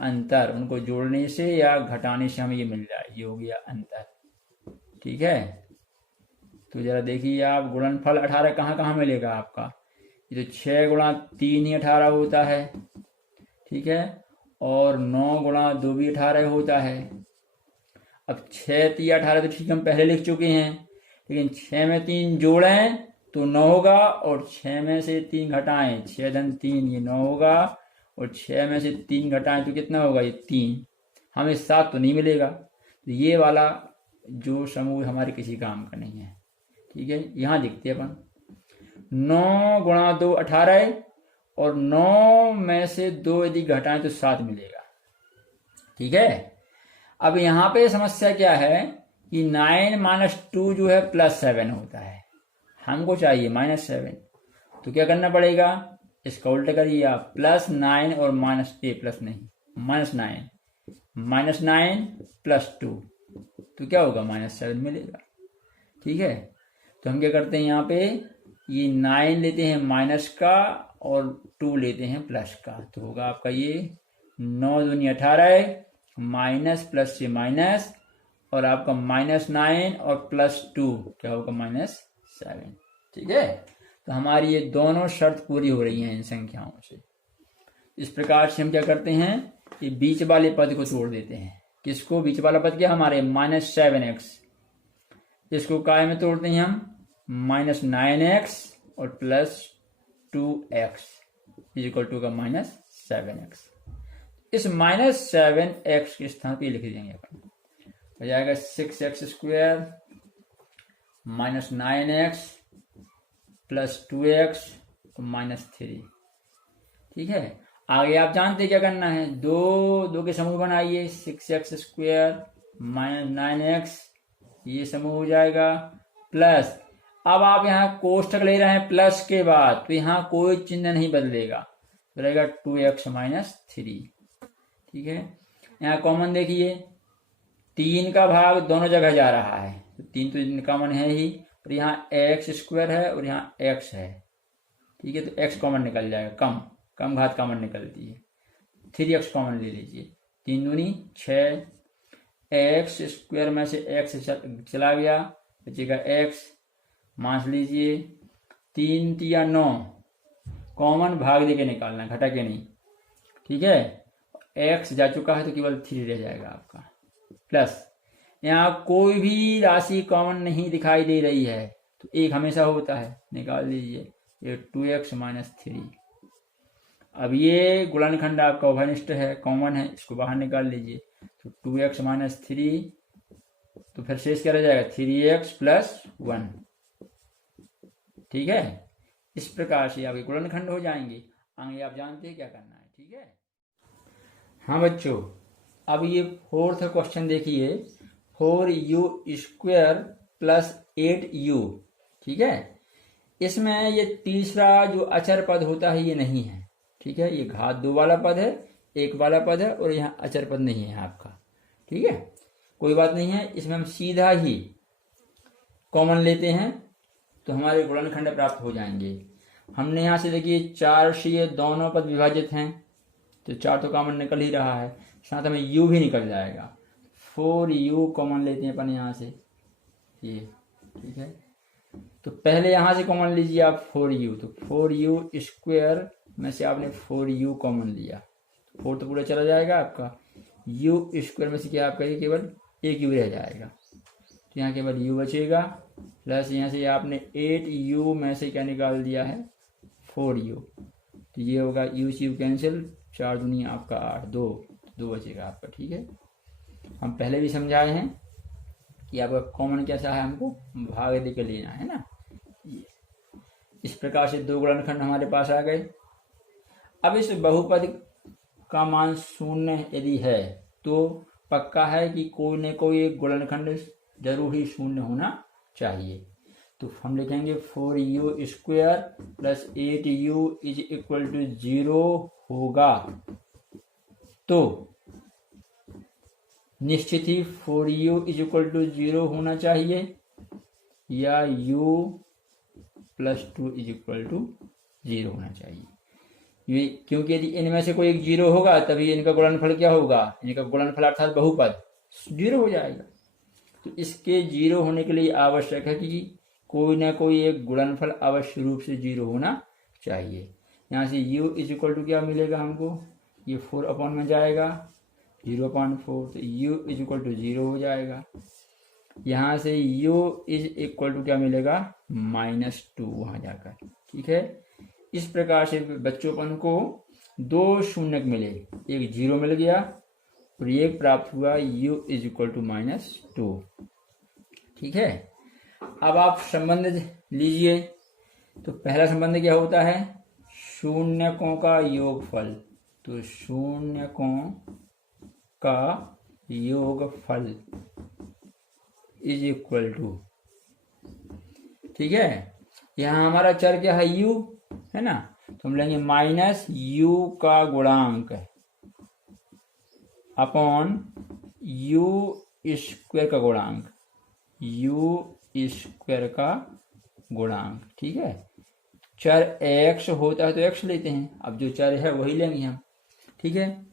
अंतर उनको जोड़ने से या घटाने से हमें ये मिल जाए, योग या अंतर। ठीक है, तो जरा देखिए आप, गुणनफल 18 कहाँ कहाँ मिलेगा आपका? ये तो 6 गुणा 3 ही 18 होता है। ठीक है, और 9 गुणा 2 भी 18 होता है। अब 6 3 18 तो ठीक हम पहले लिख चुके हैं, लेकिन 6 में 3 जोड़ें तो 9 होगा, और 6 में से 3 घटाएं, 6 धन 3 ये 9 होगा, और 6 में से 3 घटाएं तो कितना होगा? ये 3। हमें 7 तो नहीं मिलेगा, तो ये वाला जो समूह हमारे किसी काम का नहीं है। ठीक है, यहाँ देखते हैं अपन, 9 गुणा 2 18, और 9 में से 2 यदि घटाएं तो 7 मिलेगा। ठीक है, अब यहाँ पे समस्या क्या है कि 9 - 2 जो है +7 होता है, हमको चाहिए -7। तो क्या करना पड़ेगा? इसका उल्टा करिए आप, +9 और प्लस नहीं, -9 +2 तो क्या होगा? -7 मिलेगा। ठीक है, तो हम क्या करते हैं यहाँ पे, ये 9 लेते हैं माइनस का और 2 लेते हैं प्लस का, तो होगा आपका ये 9 दूनी 18, माइनस प्लस से माइनस, और आपका -9 और +2 क्या होगा? -7। ठीक है, तो हमारी ये दोनों शर्त पूरी हो रही हैं इन संख्याओं से। इस प्रकार से हम क्या करते हैं, ये बीच वाले पद को तोड़ देते हैं। किसको? बीच वाला पद क्या हमारे? -7x। इसको काय में तोड़ते हैं हम? -9x और +2x इज इक्वल टू का -7x। इस -7x के स्थान पे लिख देंगे अपन, हो जाएगा 6x² -9x +2x -3। ठीक है, आगे आप जानते क्या करना है, दो दो के समूह बनाइए, 6x² माइनस 9x, ये समूह हो जाएगा, प्लस अब आप यहाँ कोष्टक ले रहे हैं प्लस के बाद, तो यहाँ कोई चिन्ह नहीं बदलेगा, तो रहेगा 2x-3। ठीक है, यहाँ कॉमन देखिए, 3 का भाग दोनों जगह जा रहा है, तो 3 तो कॉमन है ही, और यहाँ x² है और यहाँ x है। ठीक है, तो x कॉमन निकल जाएगा, कम घात कॉमन निकलती है, 3x कॉमन ले लीजिए, 3 दूनी 6, x² में से x चला गया, बचेगा x, मास लीजिए, 3 तिया 9, कॉमन भाग दे के निकालना, घटा के नहीं। ठीक है, x जा चुका है तो केवल 3 रह जाएगा आपका, प्लस यहाँ कोई भी राशि कॉमन नहीं दिखाई दे रही है, तो एक हमेशा होता है, निकाल लीजिए, ये 2x-3। अब ये गुणनखंड आपका उभयनिष्ठ है, कॉमन है, इसको बाहर निकाल लीजिए, तो 2x-3, तो फिर शेष क्या रह जाएगा, 3x+1। ठीक है, इस प्रकार से आपके गुणनखंड हो जाएंगे। आगे आप जानते हैं क्या करना है। ठीक है, हाँ बच्चों, अब ये 4th क्वेश्चन देखिए, 4u² + 8u। ठीक है, इसमें ये तीसरा जो अचर पद होता है ये नहीं है। ठीक है, ये घात 2 वाला पद है, 1 वाला पद है, और यहाँ अचर पद नहीं है आपका। ठीक है, कोई बात नहीं है, इसमें हम सीधा ही कॉमन लेते हैं तो हमारे गुणनखंड प्राप्त हो जाएंगे। हमने यहाँ से देखिए 4 से ये दोनों पद विभाजित हैं, तो 4 तो कॉमन निकल ही रहा है, साथ में u भी निकल जाएगा, 4u कॉमन लेते हैं अपन यहाँ से ये। ठीक है, तो पहले यहाँ से कॉमन लीजिए आप 4u, तो 4u² में से आपने 4u कॉमन लिया, 4 तो पूरा चला जाएगा आपका, u² में से क्या आपका ये केवल एक u रह जाएगा, तो यहाँ केवल u बचेगा, प्लस यहाँ से आपने 8u में से क्या निकाल दिया है, 4u, तो ये होगा u से u कैंसिल, 4 दूनी आपका 8, 2 बचेगा आपका। ठीक है, हम पहले भी समझाए हैं कि आपका कॉमन कैसा है, हमको भाग दे के लेना है ना। ये इस प्रकार से 2 गुणनखंड हमारे पास आ गए। अब इस बहुपद का मान 0 यदि है तो पक्का है कि कोई न कोई एक गुणनखंड जरूर ही 0 होना चाहिए, तो हम लिखेंगे 4u² + 8u = 0 होगा, तो निश्चित ही 4u = 0 होना चाहिए, या u + 2 = 0 होना चाहिए। ये क्योंकि यदि इनमें से कोई एक 0 होगा तभी इनका गुणनफल क्या होगा, इनका गुणनफल अर्थात बहुपद 0 हो जाएगा। तो इसके 0 होने के लिए आवश्यक है कि कोई ना कोई एक गुणनफल अवश्य रूप से 0 होना चाहिए। यहाँ से u = क्या मिलेगा हमको, ये 4 अपॉन में जाएगा, 0/4, तो u = 0 हो जाएगा। यहाँ से u = क्या मिलेगा, -2 वहाँ जाकर। ठीक है, इस प्रकार से बच्चों अपन को 2 शून्यक मिले, एक 0 मिल गया और एक प्राप्त हुआ u = -2। ठीक है, अब आप संबंध लीजिए, तो पहला संबंध क्या होता है, शून्यकों का योगफल, तो शून्यकों का योगफल = ठीक है, यहाँ हमारा चर क्या है, u है ना, तो हम लेंगे -u का गुणांक अपॉन u² का गुणांक, u² का गुणांक। ठीक है, चर x होता है तो x लेते हैं, अब जो चर है वही लेंगे हम। ठीक है,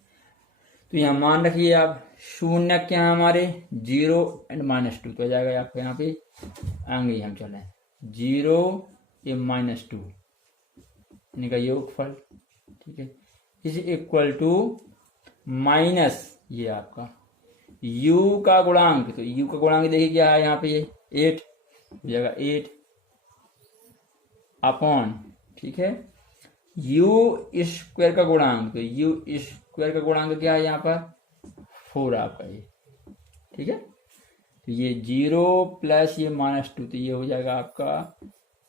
तो यहाँ मान रखिए आप, शून्य क्या हमारे 0 और -2, तो हो जाएगा आपको यहाँ पे आएंगे हम चलें 0 और -2 इनका योगफल। ठीक है, = ये आपका u का गुणांक, तो u का गुणांक देखिए क्या है यहाँ पे, ये 8 हो जाएगा, 8 अपॉन, ठीक है, u² का गुणांक, तो u² का गुणांक क्या है यहाँ पर 4 आपका ये। ठीक है, तो ये 0 प्लस ये -2, तो ये हो जाएगा आपका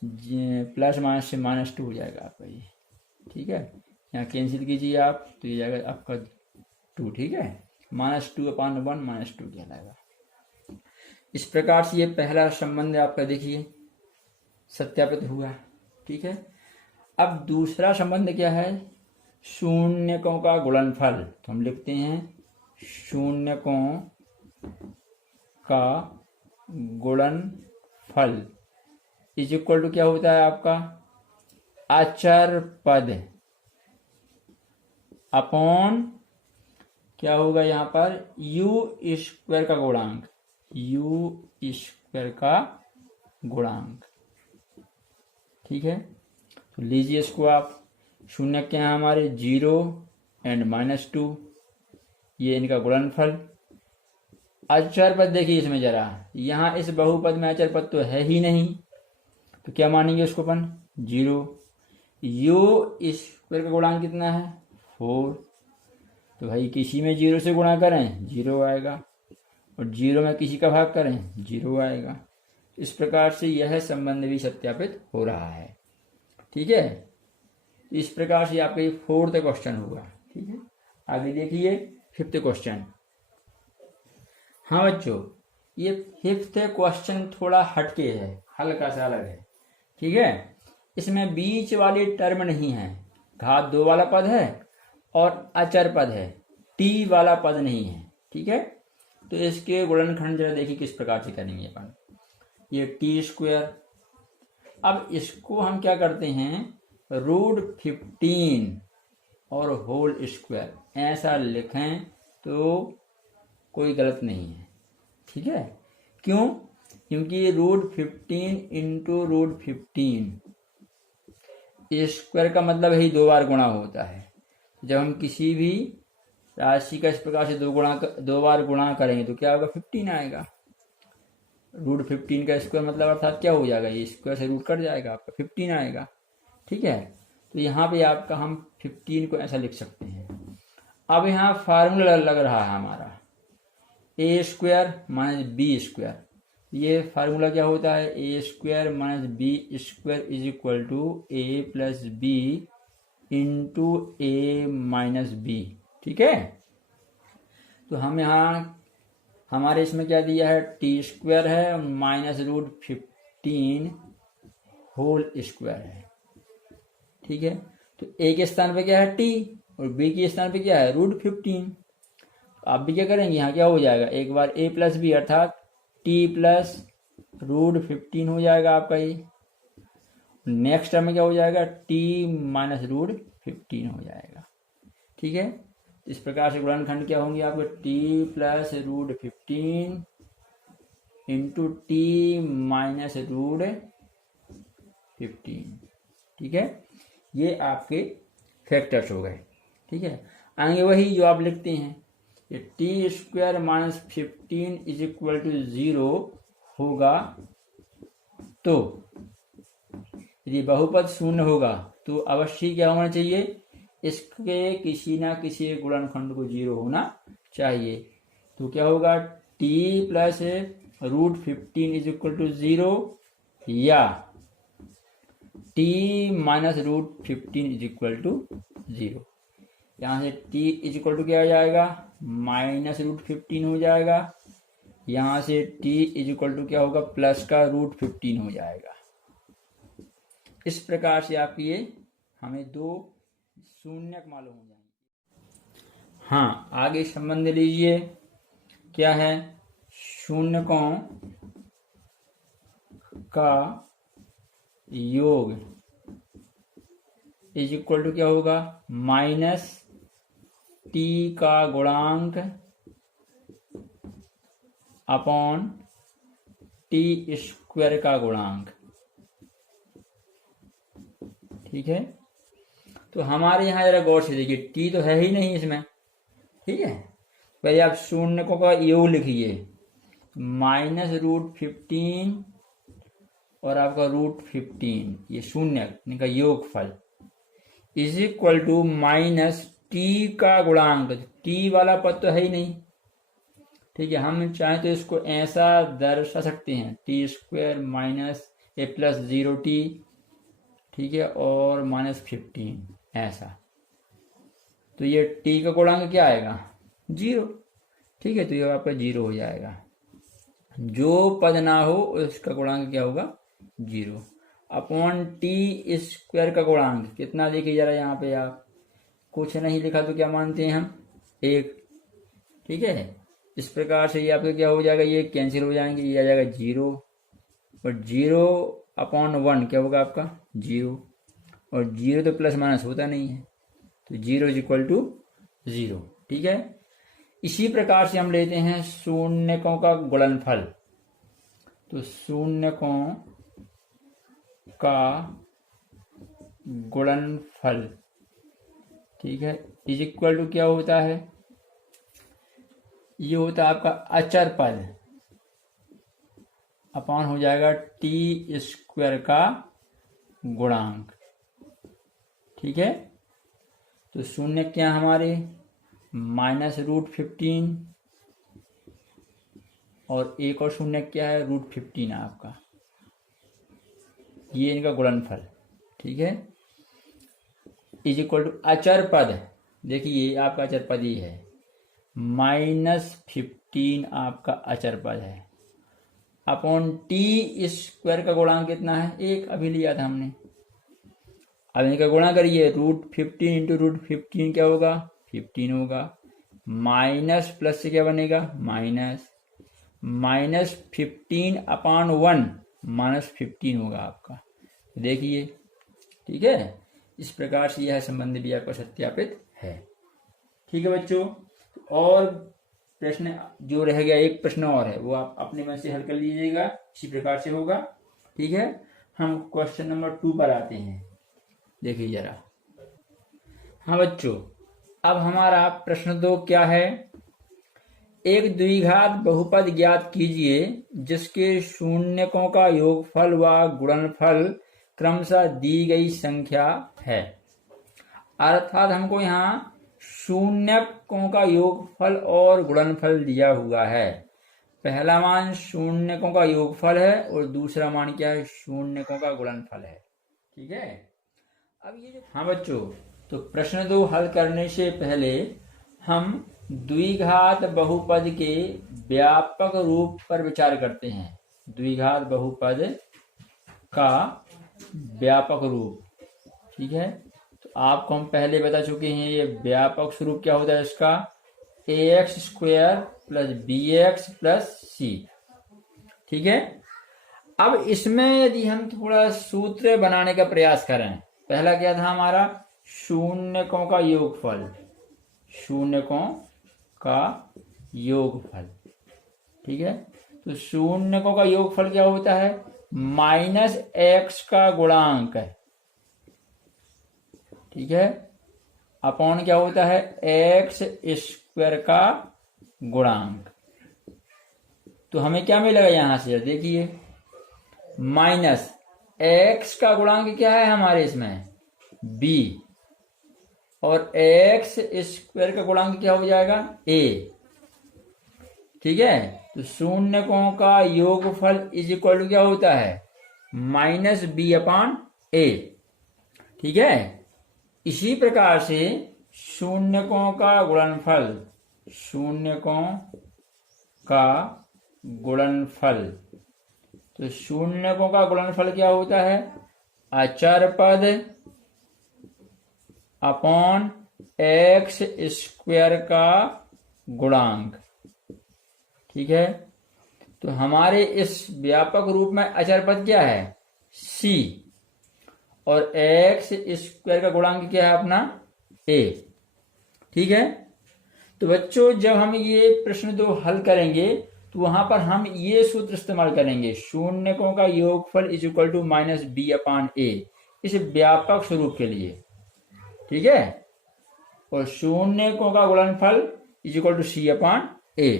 प्लस माइनस से -2 हो जाएगा आपका ये। ठीक है, यहाँ कैंसिल कीजिए आप, तो ये जाएगा आपका 2, ठीक है, -2/1 -2 कहलाएगा। इस प्रकार से ये पहला संबंध आपका देखिए सत्यापित हुआ, ठीक है। अब दूसरा संबंध क्या है, शून्यकों का गुणनफल। तो हम लिखते हैं शून्यकों का गुणनफल इज इक्वल टू क्या होता है आपका, अचर पद अपॉन क्या होगा यहाँ पर, u² का गुणांक, u² का गुणांक, ठीक है। तो लीजिए इसको आप, शून्य क्या है हमारे 0 एंड -2, ये इनका गुणनफल। अचर पद देखिए इसमें जरा, यहाँ इस बहुपद में अचर पद तो है ही नहीं, तो क्या मानेंगे उसको अपन, 0। u² का गुणांक कितना है, 4, तो भाई किसी में 0 से गुणा करें 0 आएगा, और 0 में किसी का भाग करें 0 आएगा। इस प्रकार से यह संबंध भी सत्यापित हो रहा है, ठीक है। इस प्रकार से आपका ये 4th क्वेश्चन होगा, ठीक है। आगे देखिए 5th क्वेश्चन। हाँ बच्चों, ये 5th क्वेश्चन थोड़ा हटके है, हल्का सा अलग है, ठीक है। इसमें बीच वाली टर्म नहीं है, घात 2 वाला पद है और अचर पद है, टी वाला पद नहीं है, ठीक है। तो इसके गुणनखंड जरा देखिए किस प्रकार से करेंगे अपन, ये t²। अब इसको हम क्या करते हैं, √15 और होल स्क्वायर ऐसा लिखें तो कोई गलत नहीं है, ठीक है। क्यों, क्योंकि √15 इंटू √15 स्क्वायर का मतलब ही 2 बार गुणा होता है। जब हम किसी भी राशि का इस प्रकार से 2 बार गुणा करेंगे तो क्या होगा, 15 आएगा। √15 का स्क्वायर मतलब अर्थात क्या हो जाएगा, ये स्क्वायर से रूट कट जाएगा, आपका 15 आएगा, ठीक है। तो यहाँ पे आपका हम 15 को ऐसा लिख सकते हैं। अब यहाँ फार्मूला लग रहा है हमारा a² - b²। ये फार्मूला क्या होता है, a² - b² is equal to a + b into a - b, ठीक है। तो हम यहाँ हमारे इसमें क्या दिया है, t² है -√15 होल स्क्वायर है, ठीक है। तो a के स्थान पे क्या है t और b के स्थान पे क्या है √15। आप भी क्या करेंगे, यहाँ क्या हो जाएगा, एक बार a + b अर्थात t + √15 हो जाएगा आपका ये। नेक्स्ट टर्म में क्या हो जाएगा, t - √15 हो जाएगा, ठीक है। इस प्रकार से गुणनखंड क्या होंगे आपके, t + √15 इंटू t - √15, ठीक है। ये आपके फैक्टर्स हो गए, ठीक है। आगे वही जो आप लिखते हैं, ये t² - 15 इज इक्वल टू 0 होगा, तो यदि बहुपद शून्य होगा तो अवश्य क्या होना चाहिए, इसके किसी ना किसी गुणनखंड को 0 होना चाहिए। तो क्या होगा, t + √15 इज इक्वल टू 0 या t - √15 इज इक्वल टू 0। यहाँ से t इज इक्वल टू क्या आ जाएगा, -√15 हो जाएगा। यहाँ से t इज इक्वल टू क्या होगा, प्लस का √15 हो जाएगा। इस प्रकार से आप ये हमें 2 शून्यक मालूम हो जाएंगे। हाँ, आगे संबंध लीजिए, क्या है, शून्यकों का योग इज इक्वल टू क्या होगा, -t का गुणांक अपॉन t² का गुणांक, ठीक है। तो हमारे यहाँ जरा गौर से देखिए, t तो है ही नहीं इसमें, ठीक है। पहले आप शून्यकों का योग लिखिए, -√15 और आपका √15, ये शून्य इनका योगफल इज इक्वल टू -t का गुणांक, t वाला पद तो है ही नहीं, ठीक है। हम चाहें तो इसको ऐसा दर्शा सकते हैं, t² - a + 0t, ठीक है, और -15 ऐसा, तो ये t का गुणांक क्या आएगा, 0। ठीक है, तो ये आपका 0 हो जाएगा। जो पद ना हो उसका गुणांक क्या होगा, 0 अपॉन टी स्क्वायर का गुणांक कितना, देखिए जरा यहाँ पे आप कुछ नहीं लिखा तो क्या मानते हैं हम, 1। ठीक है, इस प्रकार से ये आपका क्या हो जाएगा, ये कैंसिल हो जाएंगे, ये आ जाएगा 0 और 0 अपॉन 1 क्या होगा आपका 0, और 0 तो प्लस माइनस होता नहीं है, तो 0 इज इक्वल टू 0। ठीक है, इसी प्रकार से हम लेते हैं शून्यकों का गुणनफल। तो शून्यकों का गुणनफल, ठीक है, इज इक्वल टू क्या होता है, ये होता है आपका अचर पद अपॉन हो जाएगा टी स्क्वायर का गुणांक। ठीक है, तो शून्य क्या हमारे -√15 और एक और शून्य क्या है √15 आपका, ये इनका गुणनफल। ठीक है, इज इक्वल टू अचर पद, देखिए ये आपका अचर पद ही है, -15 आपका अचर पद है अपॉन टी स्क्वायर का गुणांक कितना है, 1 अभी लिया था हमने। अब इनका गुणा करिए, √15 इंटू √15 क्या होगा, 15 होगा, माइनस प्लस से क्या बनेगा -15 अपॉन 1 -15 होगा आपका, देखिए। ठीक है, इस प्रकार से यह संबंध भी आपका सत्यापित है। ठीक है बच्चों, और प्रश्न जो रह गया, एक प्रश्न और है, वो आप अपने मन से हल कर लीजिएगा, इसी प्रकार से होगा। ठीक है, हम क्वेश्चन नंबर 2 पर आते हैं, देखिए जरा। हाँ बच्चों, अब हमारा प्रश्न 2 क्या है, एक द्विघात बहुपद ज्ञात कीजिए जिसके शून्यकों का योगफल व गुणनफल क्रमशः दी गई संख्या है। अर्थात हमको यहाँ शून्यकों का योगफल और गुणनफल दिया हुआ है। पहला मान शून्यकों का योगफल है और दूसरा मान क्या है, शून्यकों का गुणनफल है। ठीक है, अब ये जो, हाँ बच्चों, तो प्रश्न 2 हल करने से पहले हम द्विघात बहुपद के व्यापक रूप पर विचार करते हैं। द्विघात बहुपद का व्यापक रूप, ठीक है, तो आपको हम पहले बता चुके हैं, ये व्यापक स्वरूप क्या होता है इसका, ax² + bx + c। ठीक है, अब इसमें यदि हम थोड़ा सूत्र बनाने का प्रयास करें, पहला क्या था हमारा, शून्यकों का योगफल, शून्यकों का योगफल। ठीक है, तो शून्यकों का योगफल क्या होता है, -x का गुणांक है। ठीक है, अपॉन क्या होता है, x² का गुणांक। तो हमें क्या मिलेगा यहां से, देखिए -x का गुणांक क्या है हमारे इसमें, b, और x² का गुणांक क्या हो जाएगा, a। ठीक है, तो शून्यकों का योगफल इज इक्वल टू क्या होता है, -b/a। ठीक है, इसी प्रकार से शून्यकों का गुणनफल, शून्यकों का गुणनफल, तो शून्यकों का गुणनफल क्या होता है, अचर पद अपॉन x² का गुणांक। ठीक है, तो हमारे इस व्यापक रूप में अचर पद क्या है, c, और x² का गुणांक क्या है अपना, a। ठीक है, तो बच्चों जब हम ये प्रश्न 2 हल करेंगे तो वहां पर हम ये सूत्र इस्तेमाल करेंगे, शून्यकों का योगफल इज इक्वल टू -b/a, इस व्यापक स्वरूप के लिए। ठीक है, और शून्यकों का गुणनफल इज इक्वल टू c/a।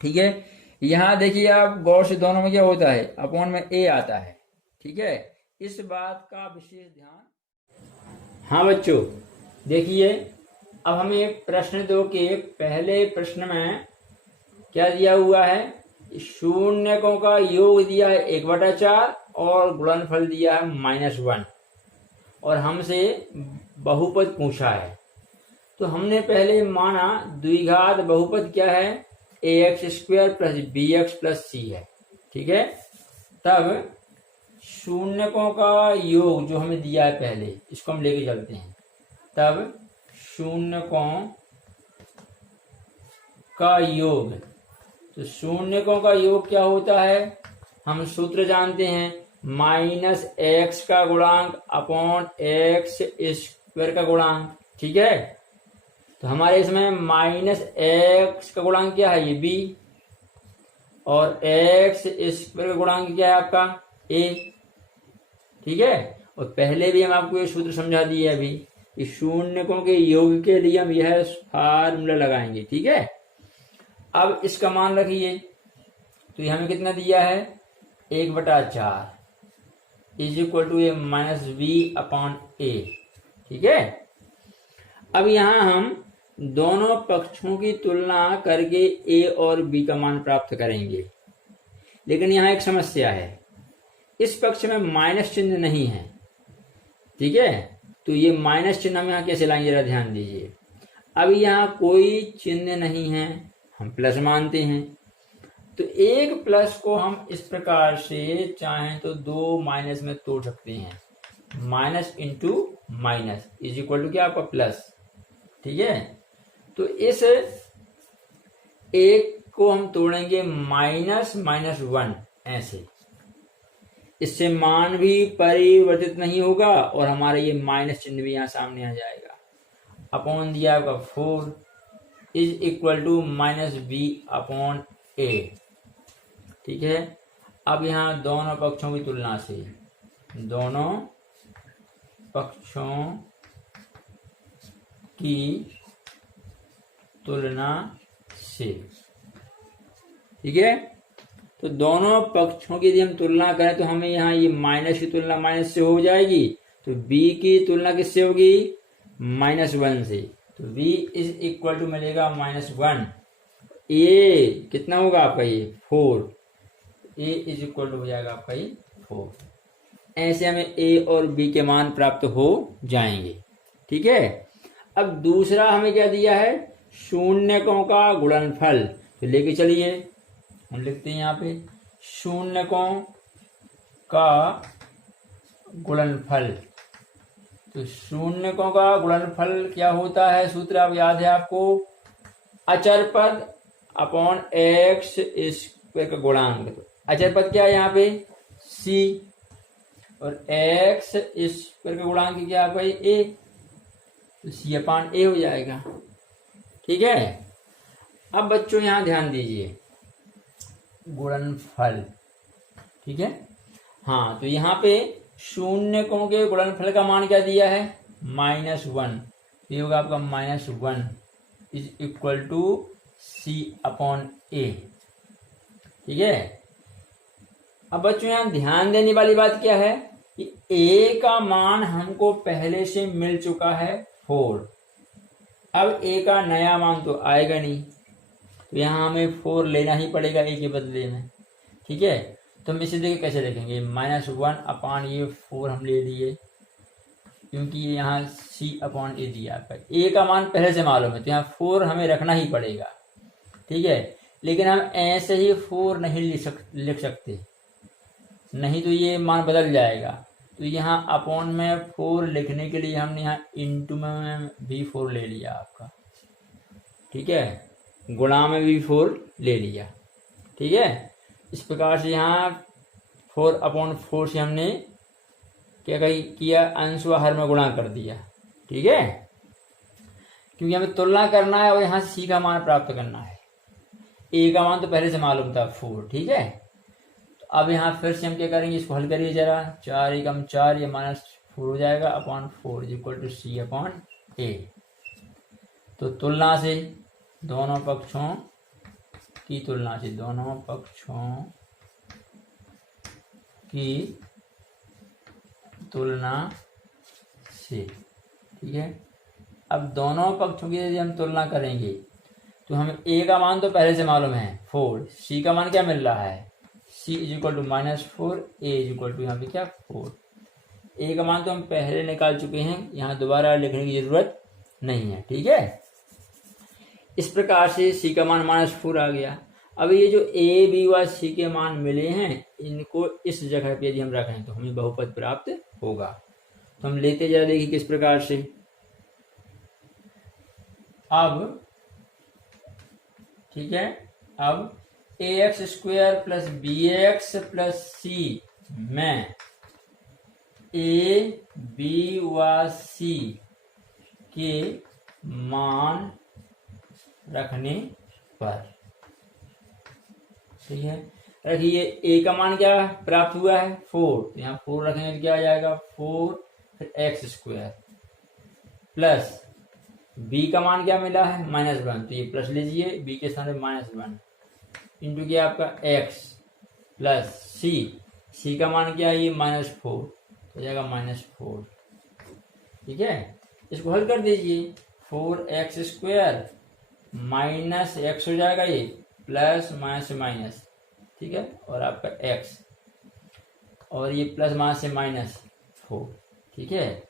ठीक है, यहां देखिए आप गौर से, दोनों में क्या होता है, अपॉन में a आता है। ठीक है, इस बात का विशेष ध्यान। हाँ बच्चों, देखिए अब हमें प्रश्न 2 के पहले प्रश्न में क्या दिया हुआ है, शून्यकों का योग दिया है 1/4 और गुणनफल दिया है -1, और हमसे बहुपद पूछा है। तो हमने पहले माना द्विघात बहुपद क्या है, ax² plus bx plus c है, ठीक है। तब शून्यकों का योग जो हमें दिया है पहले, इसको हम लेके चलते हैं। तब शून्यकों का योग, तो शून्यकों का योग क्या होता है, हम सूत्र जानते हैं, -x का गुणांक अपॉन x² का गुणांक, ठीक है। तो हमारे इसमें -x का गुणांक क्या है, ये b, और x² का गुणांक क्या है आपका a, ठीक है। और पहले भी हम आपको ये सूत्र समझा दिए अभी कि शून्यकों के योग के लिए हम यह फार्मूला लगाएंगे, ठीक है। अब इसका मान रखिए, तो ये हमें कितना दिया है, 1/4 इज इक्वल टू -b/a, ठीक है। अब यहाँ हम दोनों पक्षों की तुलना करके a और b का मान प्राप्त करेंगे, लेकिन यहाँ एक समस्या है, इस पक्ष में माइनस चिन्ह नहीं है, ठीक है। तो ये माइनस चिन्ह हम यहाँ कैसे लाएंगे, जरा ध्यान दीजिए। अब यहाँ कोई चिन्ह नहीं है, हम प्लस मानते हैं, तो एक प्लस को हम इस प्रकार से चाहें तो 2 माइनस में तोड़ सकते हैं, minus into minus is equal to क्या आपका प्लस, ठीक है। तो इस एक को हम तोड़ेंगे -(-1) ऐसे, इससे मान भी परिवर्तित नहीं होगा और हमारा ये माइनस चिन्ह भी यहाँ सामने आ जाएगा, अपॉन दिया आपका 4 इज इक्वल टू -b/a, ठीक है। अब यहाँ दोनों पक्षों की तुलना से, दोनों पक्षों की तुलना से, ठीक है। तो दोनों पक्षों की यदि हम तुलना करें तो हमें यहाँ ये माइनस की तुलना माइनस से हो जाएगी, तो b की तुलना किससे होगी, -1 से, तो b इज इक्वल टू मिलेगा -1, a कितना होगा आपका ये 4, a इज इक्वल टू हो जाएगा आपका ये 4। ऐसे हमें a और b के मान प्राप्त हो जाएंगे, ठीक है। अब दूसरा हमें क्या दिया है, शून्यकों का गुणनफल, तो लेके चलिए हम लिखते हैं यहाँ पे शून्यकों का गुणनफल। तो शून्यकों का गुणनफल क्या होता है, सूत्र अब याद है आपको, अचर पद अपॉन x² का गुणांक। तो अचर पद क्या है यहाँ पे c, और x² का गुणांक क्या है भाई a, तो c/a हो जाएगा, ठीक है। अब बच्चों यहाँ ध्यान दीजिए, गुणनफल, ठीक है। हाँ, तो यहाँ पे शून्यकों के गुणनफल का मान क्या दिया है, -1, तो ये होगा आपका -1 इज इक्वल टू c/a, ठीक है। अब बच्चों यहाँ ध्यान देने वाली बात क्या है कि a का मान हमको पहले से मिल चुका है 4, अब a का नया मान तो आएगा नहीं, तो यहाँ हमें 4 लेना ही पड़ेगा a के बदले में, ठीक है। तो हम इसे देखिए कैसे देखेंगे, -1 ये 4 हम ले लिए, क्योंकि यहाँ c/a दिया आपका, a का मान पहले से मालूम है, तो यहाँ 4 हमें रखना ही पड़ेगा, ठीक है। लेकिन हम ऐसे ही 4 नहीं लिख सकते, नहीं तो ये मान बदल जाएगा। तो यहाँ अपॉन में 4 लिखने के लिए हमने यहाँ इंटू में भी 4 ले लिया आपका, ठीक है, गुणा में भी 4 ले लिया, ठीक है। इस प्रकार से यहाँ 4/4 से हमने क्या किया, अंश व हर में गुणा कर दिया, ठीक है, क्योंकि हमें तुलना करना है और यहाँ सी का मान प्राप्त करना है। ए का मान तो पहले से मालूम था 4, ठीक है। तो अब यहाँ फिर से हम क्या करेंगे, इसको हल करिए जरा, 4 × 4 ये -4 हो जाएगा, /4 इज इक्वल टू c/a। तो तुलना से, दोनों पक्षों की तुलना से, दोनों पक्षों की तुलना से, ठीक है। अब दोनों पक्षों की यदि हम तुलना करेंगे तो हमें a का मान तो पहले से मालूम है 4, c का मान क्या मिल रहा है, c is equal to -4, a is equal to यहाँ पे क्या 4। a का मान तो हम पहले निकाल चुके हैं, यहाँ दोबारा लिखने की जरूरत नहीं है। ठीक है, इस प्रकार से सी का मान -4 आ गया। अब ये जो ए बी व सी के मान मिले हैं, इनको इस जगह पे यदि हम रखें तो हमें बहुपद प्राप्त होगा। तो हम लेते जरा देखिए किस प्रकार से। अब ठीक है, अब ax² plus bx plus c में ए बी व सी के मान रखने पर, ठीक है, रखिए a का मान क्या प्राप्त हुआ है 4, तो यहाँ 4 रखेंगे तो क्या आ जाएगा 4 फिर x² प्लस b का मान क्या मिला है -1, तो ये प्लस लीजिए, b के स्थान पे -1 इंटू क्या आपका x प्लस c का मान क्या है ये -4, तो हो जाएगा -4। ठीक है, इसको हल कर दीजिए, 4x² माइनस x हो जाएगा ये प्लस माइनस, ठीक है, और आपका x और ये प्लस -4। ठीक है,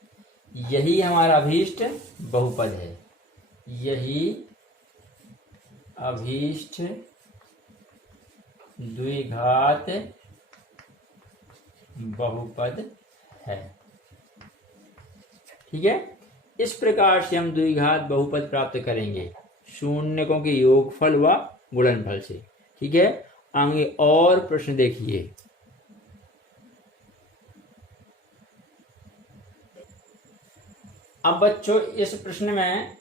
यही हमारा अभीष्ट बहुपद है, यही अभीष्ट द्विघात बहुपद है। ठीक है, इस प्रकार से हम द्विघात बहुपद प्राप्त करेंगे शून्यकों के योगफल व गुणनफल से। ठीक है, आगे और प्रश्न देखिए। अब बच्चों इस प्रश्न में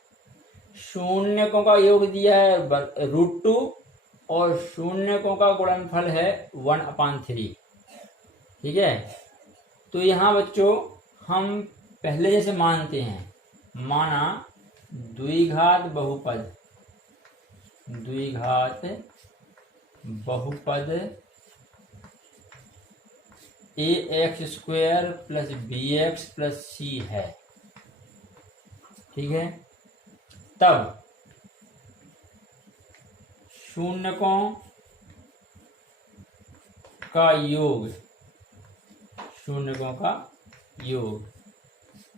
शून्यकों का योग दिया है √2 और शून्यकों का गुणनफल है 1/3। ठीक है, तो यहाँ बच्चों हम पहले जैसे मानते हैं, माना द्विघात बहुपद ax² plus bx plus c है। ठीक है, तब शून्यकों का योग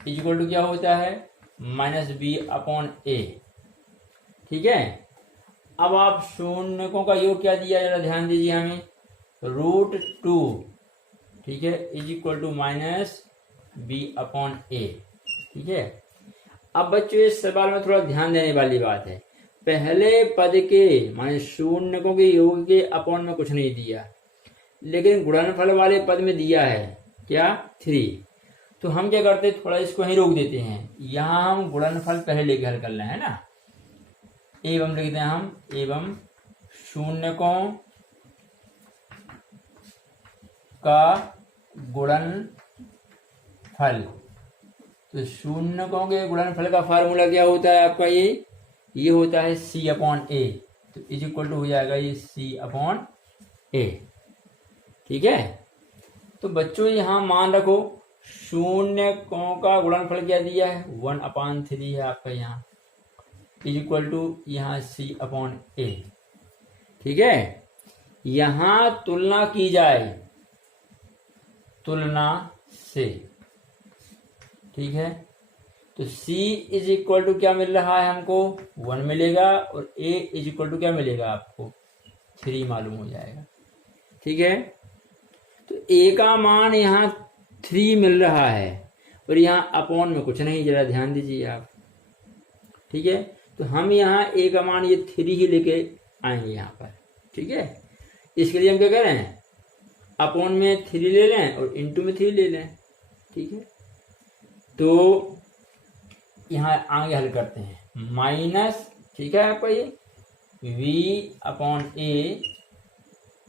इक्वल टू क्या होता है -b/a। ठीक है, अब आप शून्यकों का योग क्या दिया जरा ध्यान दीजिए हमें, √2, ठीक है, इक्वल टू -b/a। ठीक है, अब बच्चों इस सवाल में थोड़ा ध्यान देने वाली बात है, पहले पद के माने शून्यकों के योग के अपॉन में कुछ नहीं दिया, लेकिन गुणनफल वाले पद में दिया है क्या 3। तो हम क्या करते हैं, थोड़ा इसको ही रोक देते हैं, यहाँ हम गुणनफल पहले लेके हल कर रहे हैं ना, एवं लिखते हैं हम, एवं शून्यकों का गुणनफल। तो शून्यकों के गुणनफल का फार्मूला क्या होता है आपका, ये होता है c/a, तो इक्वल टू हो जाएगा ये c/a। ठीक है, तो बच्चों यहाँ मान रखो शून्यकों का गुणनफल क्या दिया है 1/3 है आपका, यहाँ इक्वल टू यहाँ c/a। ठीक है, यहाँ तुलना की जाए तुलना से। ठीक है, तो c इज इक्वल टू क्या मिल रहा है हमको 1 मिलेगा, और a इज इक्वल टू क्या मिलेगा आपको 3 मालूम हो जाएगा। ठीक है, तो a का मान यहाँ 3 मिल रहा है और यहाँ अपॉन में कुछ नहीं, जरा ध्यान दीजिए आप। ठीक है, तो हम यहाँ a का मान ये 3 ही लेके आएंगे यहाँ पर। ठीक है, इसके लिए हम क्या करें, अपॉन में 3 ले लें और इंटू में 3 ले लें। ठीक है, तो यहाँ आगे हल करते हैं माइनस, ठीक है, आपका ये v/a,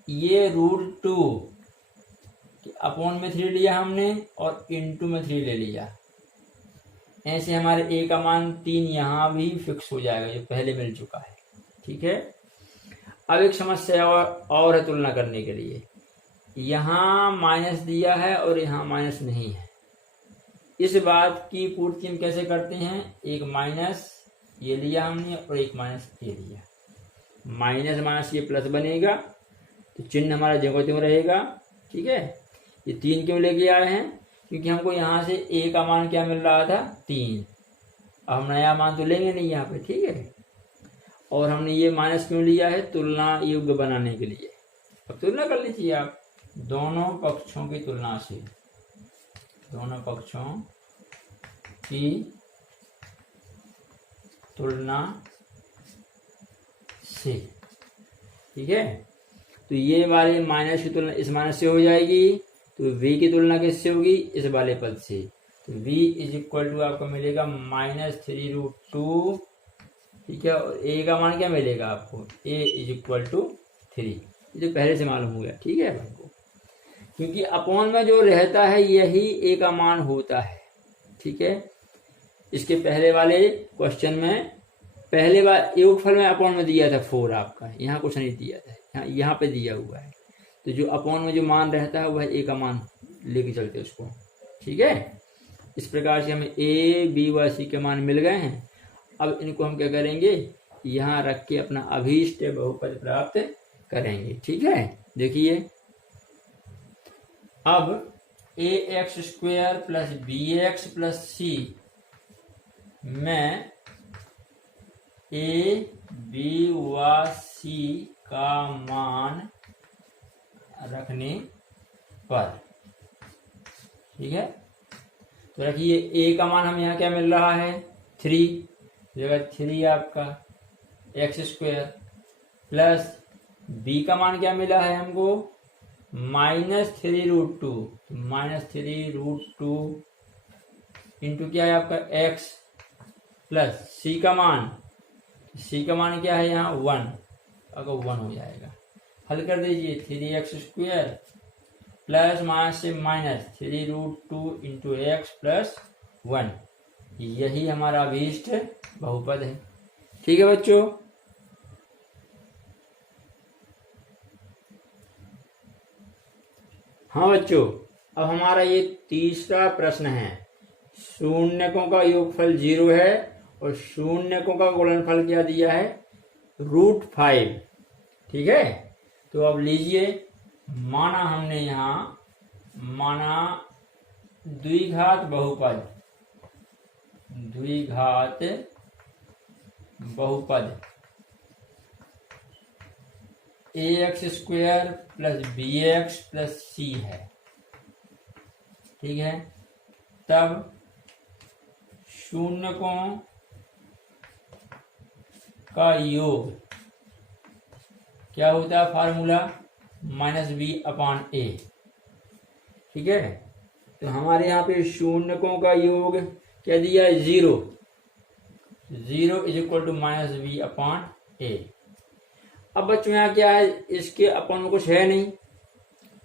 ये √2 अपॉन में 3 लिया हमने और इंटू में 3 ले लिया, ऐसे हमारे a का मान 3 यहाँ भी फिक्स हो जाएगा, जो पहले मिल चुका है। ठीक है, अब एक समस्या और है तुलना करने के लिए, यहाँ माइनस दिया है और यहाँ माइनस नहीं है। इस बात की पूर्ति हम कैसे करते हैं, एक माइनस ये लिया हमने और एक माइनस ये लिया, माइनस माइनस ये प्लस बनेगा, तो चिन्ह हमारा जगह त्यों रहेगा। ठीक है, ये 3 क्यों लेके आए हैं, क्योंकि हमको यहाँ से a का मान क्या मिल रहा था 3, अब हम नया मान तो लेंगे नहीं यहाँ पे, ठीक है। और हमने ये माइनस क्यों लिया है? तुलना योग्य बनाने के लिए। अब तुलना कर लीजिए आप दोनों पक्षों की तुलना से, दोनों पक्षों की तुलना से, ठीक है। तो ये वाले माइनस की तुलना इस माइनस से हो जाएगी, तो v की तुलना किससे होगी? इस वाले पद से। तो v इज इक्वल टू आपको मिलेगा -3√2, ठीक है। और a का मान क्या मिलेगा आपको? a इज इक्वल टू 3, जो पहले से मालूम हो गया, ठीक है आपको। क्योंकि अपॉन में जो रहता है यही a का मान होता है, ठीक है। इसके पहले वाले क्वेश्चन में पहले बार योगफल में अपॉन में दिया था 4 आपका, यहाँ कुछ नहीं दिया था, यहाँ पे दिया हुआ है। तो जो अपॉन में जो मान रहता है वह a का मान लेके चलते उसको, ठीक है। इस प्रकार से हमें a, b व c के मान मिल गए हैं। अब इनको हम क्या करेंगे? यहाँ रख के अपना अभीष्ट बहुपद प्राप्त करेंगे, ठीक है। देखिए अब ax² plus bx plus c में a, b व c का मान रखने पर, ठीक है। तो रखिए a का मान हम यहाँ क्या मिल रहा है? 3, जगह 3 आपका x² प्लस b का मान क्या मिला है हमको? -3√2, -3√2 इंटू क्या है आपका x प्लस c का मान क्या है यहाँ? 1, अगर 1 हो जाएगा। हल कर दीजिए 3x² प्लस माइनस से माइनस 3√2 इंटू एक्स प्लस 1, यही हमारा अभीष्ट बहुपद है, ठीक है बच्चों। हाँ बच्चों, अब हमारा ये तीसरा प्रश्न है। शून्यकों का योगफल 0 है और शून्यकों का गुणनफल क्या दिया है? √5, ठीक है। तो अब लीजिए, माना हमने यहाँ द्विघात बहुपद ax² plus bx plus c है, ठीक है। तब शून्यकों का योग क्या होता है? फार्मूला -b/a, ठीक है। तो हमारे यहाँ पे शून्यकों का योग क्या दिया है? 0 इज इक्वल टू -b/a। अब बच्चों यहाँ क्या है? इसके अपॉन में कुछ है नहीं,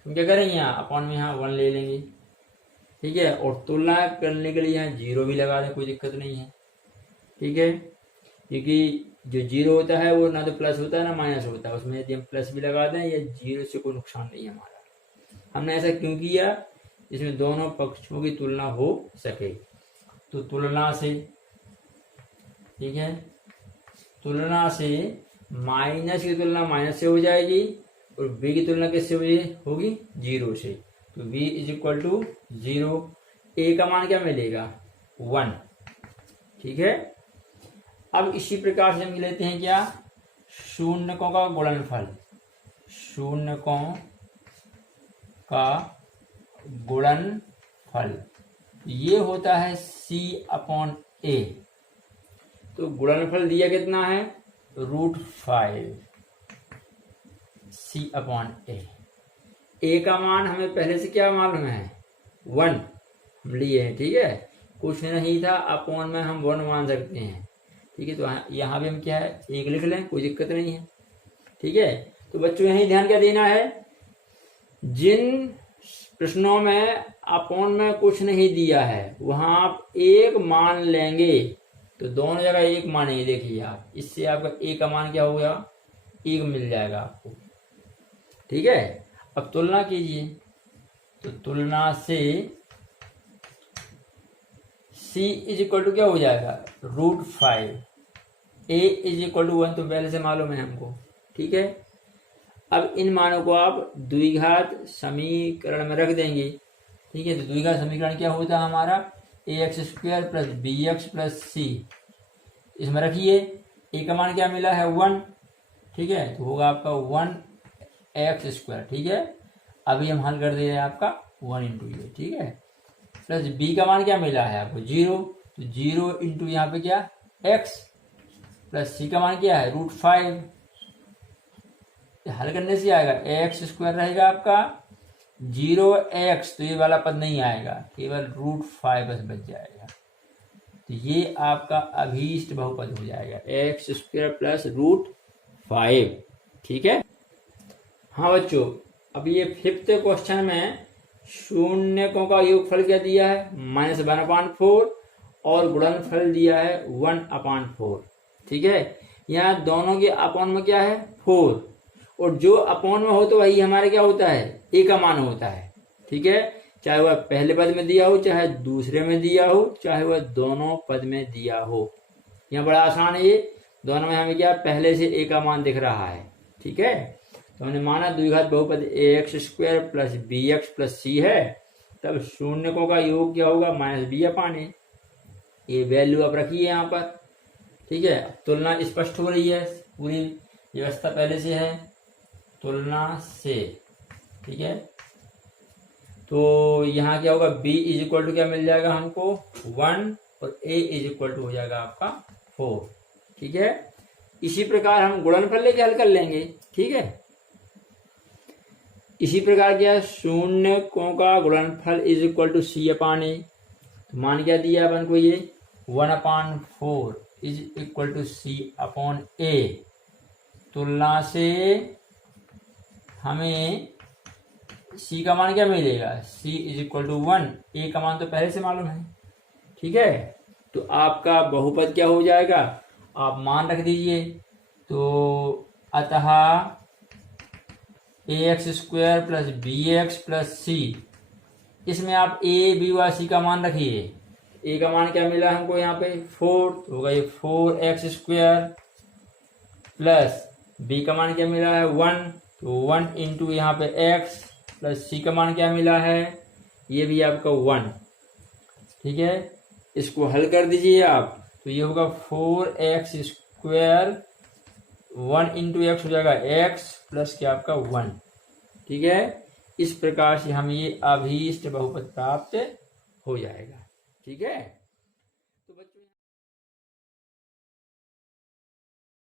हम क्या करेंगे? यहाँ अपॉन में यहाँ 1 ले लेंगे, ठीक है। और तुलना करने के लिए यहाँ 0 भी लगा दें, कोई दिक्कत नहीं है, ठीक है। क्योंकि जो 0 होता है वो ना तो प्लस होता है ना माइनस होता है, उसमें यदि हम प्लस भी लगा दें या 0 से कोई नुकसान नहीं है हमारा। हमने ऐसा क्यों किया? इसमें दोनों पक्षों की तुलना हो सके। तो तुलना से, ठीक है, तुलना से माइनस की तुलना माइनस से हो जाएगी और b की तुलना किससे होगी? 0 से। तो b is equal to 0। a का मान क्या मिलेगा? 1, ठीक है। अब इसी प्रकार से हम लेते हैं क्या? शून्यकों का गुणनफल। शून्यकों का गुणनफल ये होता है c/a। तो गुणनफल दिया कितना है? √5 c/a। a का मान हमें पहले से क्या मालूम है? 1 हम लिए हैं, ठीक है। कुछ नहीं था, अपॉन में हम 1 मान सकते हैं, ठीक है। तो यहाँ भी हम क्या है? 1 लिख लें, कोई दिक्कत नहीं है, ठीक है। तो बच्चों यही ध्यान क्या देना है? जिन प्रश्नों में अपॉन में कुछ नहीं दिया है वहां आप 1 मान लेंगे, तो दोनों जगह 1 मानेंगे। देखिए आप, इससे आपका a का मान क्या होगा? 1 मिल जाएगा आपको, ठीक है। अब तुलना कीजिए, तो तुलना से c इज इक्वल टू क्या हो जाएगा? √5। a इज इक्वल टू 1 तो पहले से मालूम है हमको, ठीक है। अब इन मानों को आप द्विघात समीकरण में रख देंगे, ठीक है। तो द्विघात समीकरण क्या होता है हमारा? ax² plus bx plus c, इसमें रखिए a का मान क्या मिला है 1, ठीक है, तो होगा आपका 1x², ठीक है। अभी हम हल कर दे रहे हैं आपका 1 इंटू ये, ठीक है, प्लस b का मान क्या मिला है आपको 0, तो 0 इंटू यहाँ पे क्या x, प्लस c का मान क्या है √5, हल करने से आएगा ax² रहेगा आपका 0x, तो ये वाला पद नहीं आएगा, केवल √5 बस बच जाएगा, तो ये आपका अभीष्ट बहुपद हो जाएगा ax² प्लस √5, ठीक है। हाँ बच्चों, अब ये 5th क्वेश्चन में शून्यकों का योगफल क्या दिया है -1/4 और गुणनफल दिया है 1/4, ठीक है। यहाँ दोनों के अपॉन में क्या है 4, और जो अपॉन में हो तो वही हमारे क्या होता है a का मान होता है, ठीक है, चाहे वह पहले पद में दिया हो, चाहे दूसरे में दिया हो, चाहे वह दोनों पद में दिया हो। यहाँ बड़ा आसान है, ये दोनों में हमें क्या पहले से a का मान दिख रहा है, ठीक है। तो हमने माना द्विघात बहुपद ax² plus bx plus c है, तब शून्यकों का योग क्या होगा -b/a, ये वैल्यू आप रखिए यहाँ पर, ठीक है। तुलना स्पष्ट हो रही है, पूरी व्यवस्था पहले से है तुलना से, ठीक है। तो यहाँ क्या होगा b = क्या मिल जाएगा हमको 1 और a = हो जाएगा आपका 4, ठीक है। इसी प्रकार हम गुणनफल लेके हल कर लेंगे, ठीक है। इसी प्रकार क्या शून्यकों का गुणनफल = c/a, तो मान क्या दिया अपन को ये 1/4 = c/a, तुलना से हमें c का मान क्या मिलेगा c = 1, a का मान तो पहले से मालूम है, ठीक है। तो आपका बहुपद क्या हो जाएगा, आप मान रख दीजिए, तो अतः ax² plus bx plus c, इसमें आप a b व c का मान रखिए। a का मान क्या मिला हमको यहाँ पे 4, तो होगा ये 4x² प्लस b का मान क्या मिला है 1, तो 1 इंटू यहाँ पे x प्लस c का मान क्या मिला है, ये भी आपका 1, ठीक है। इसको हल कर दीजिए आप, तो ये होगा 4x², 1 इंटू x हो जाएगा x प्लस क्या आपका 1, ठीक है। इस प्रकार से हम ये अभीष्ट बहुपद प्राप्त हो जाएगा, ठीक है।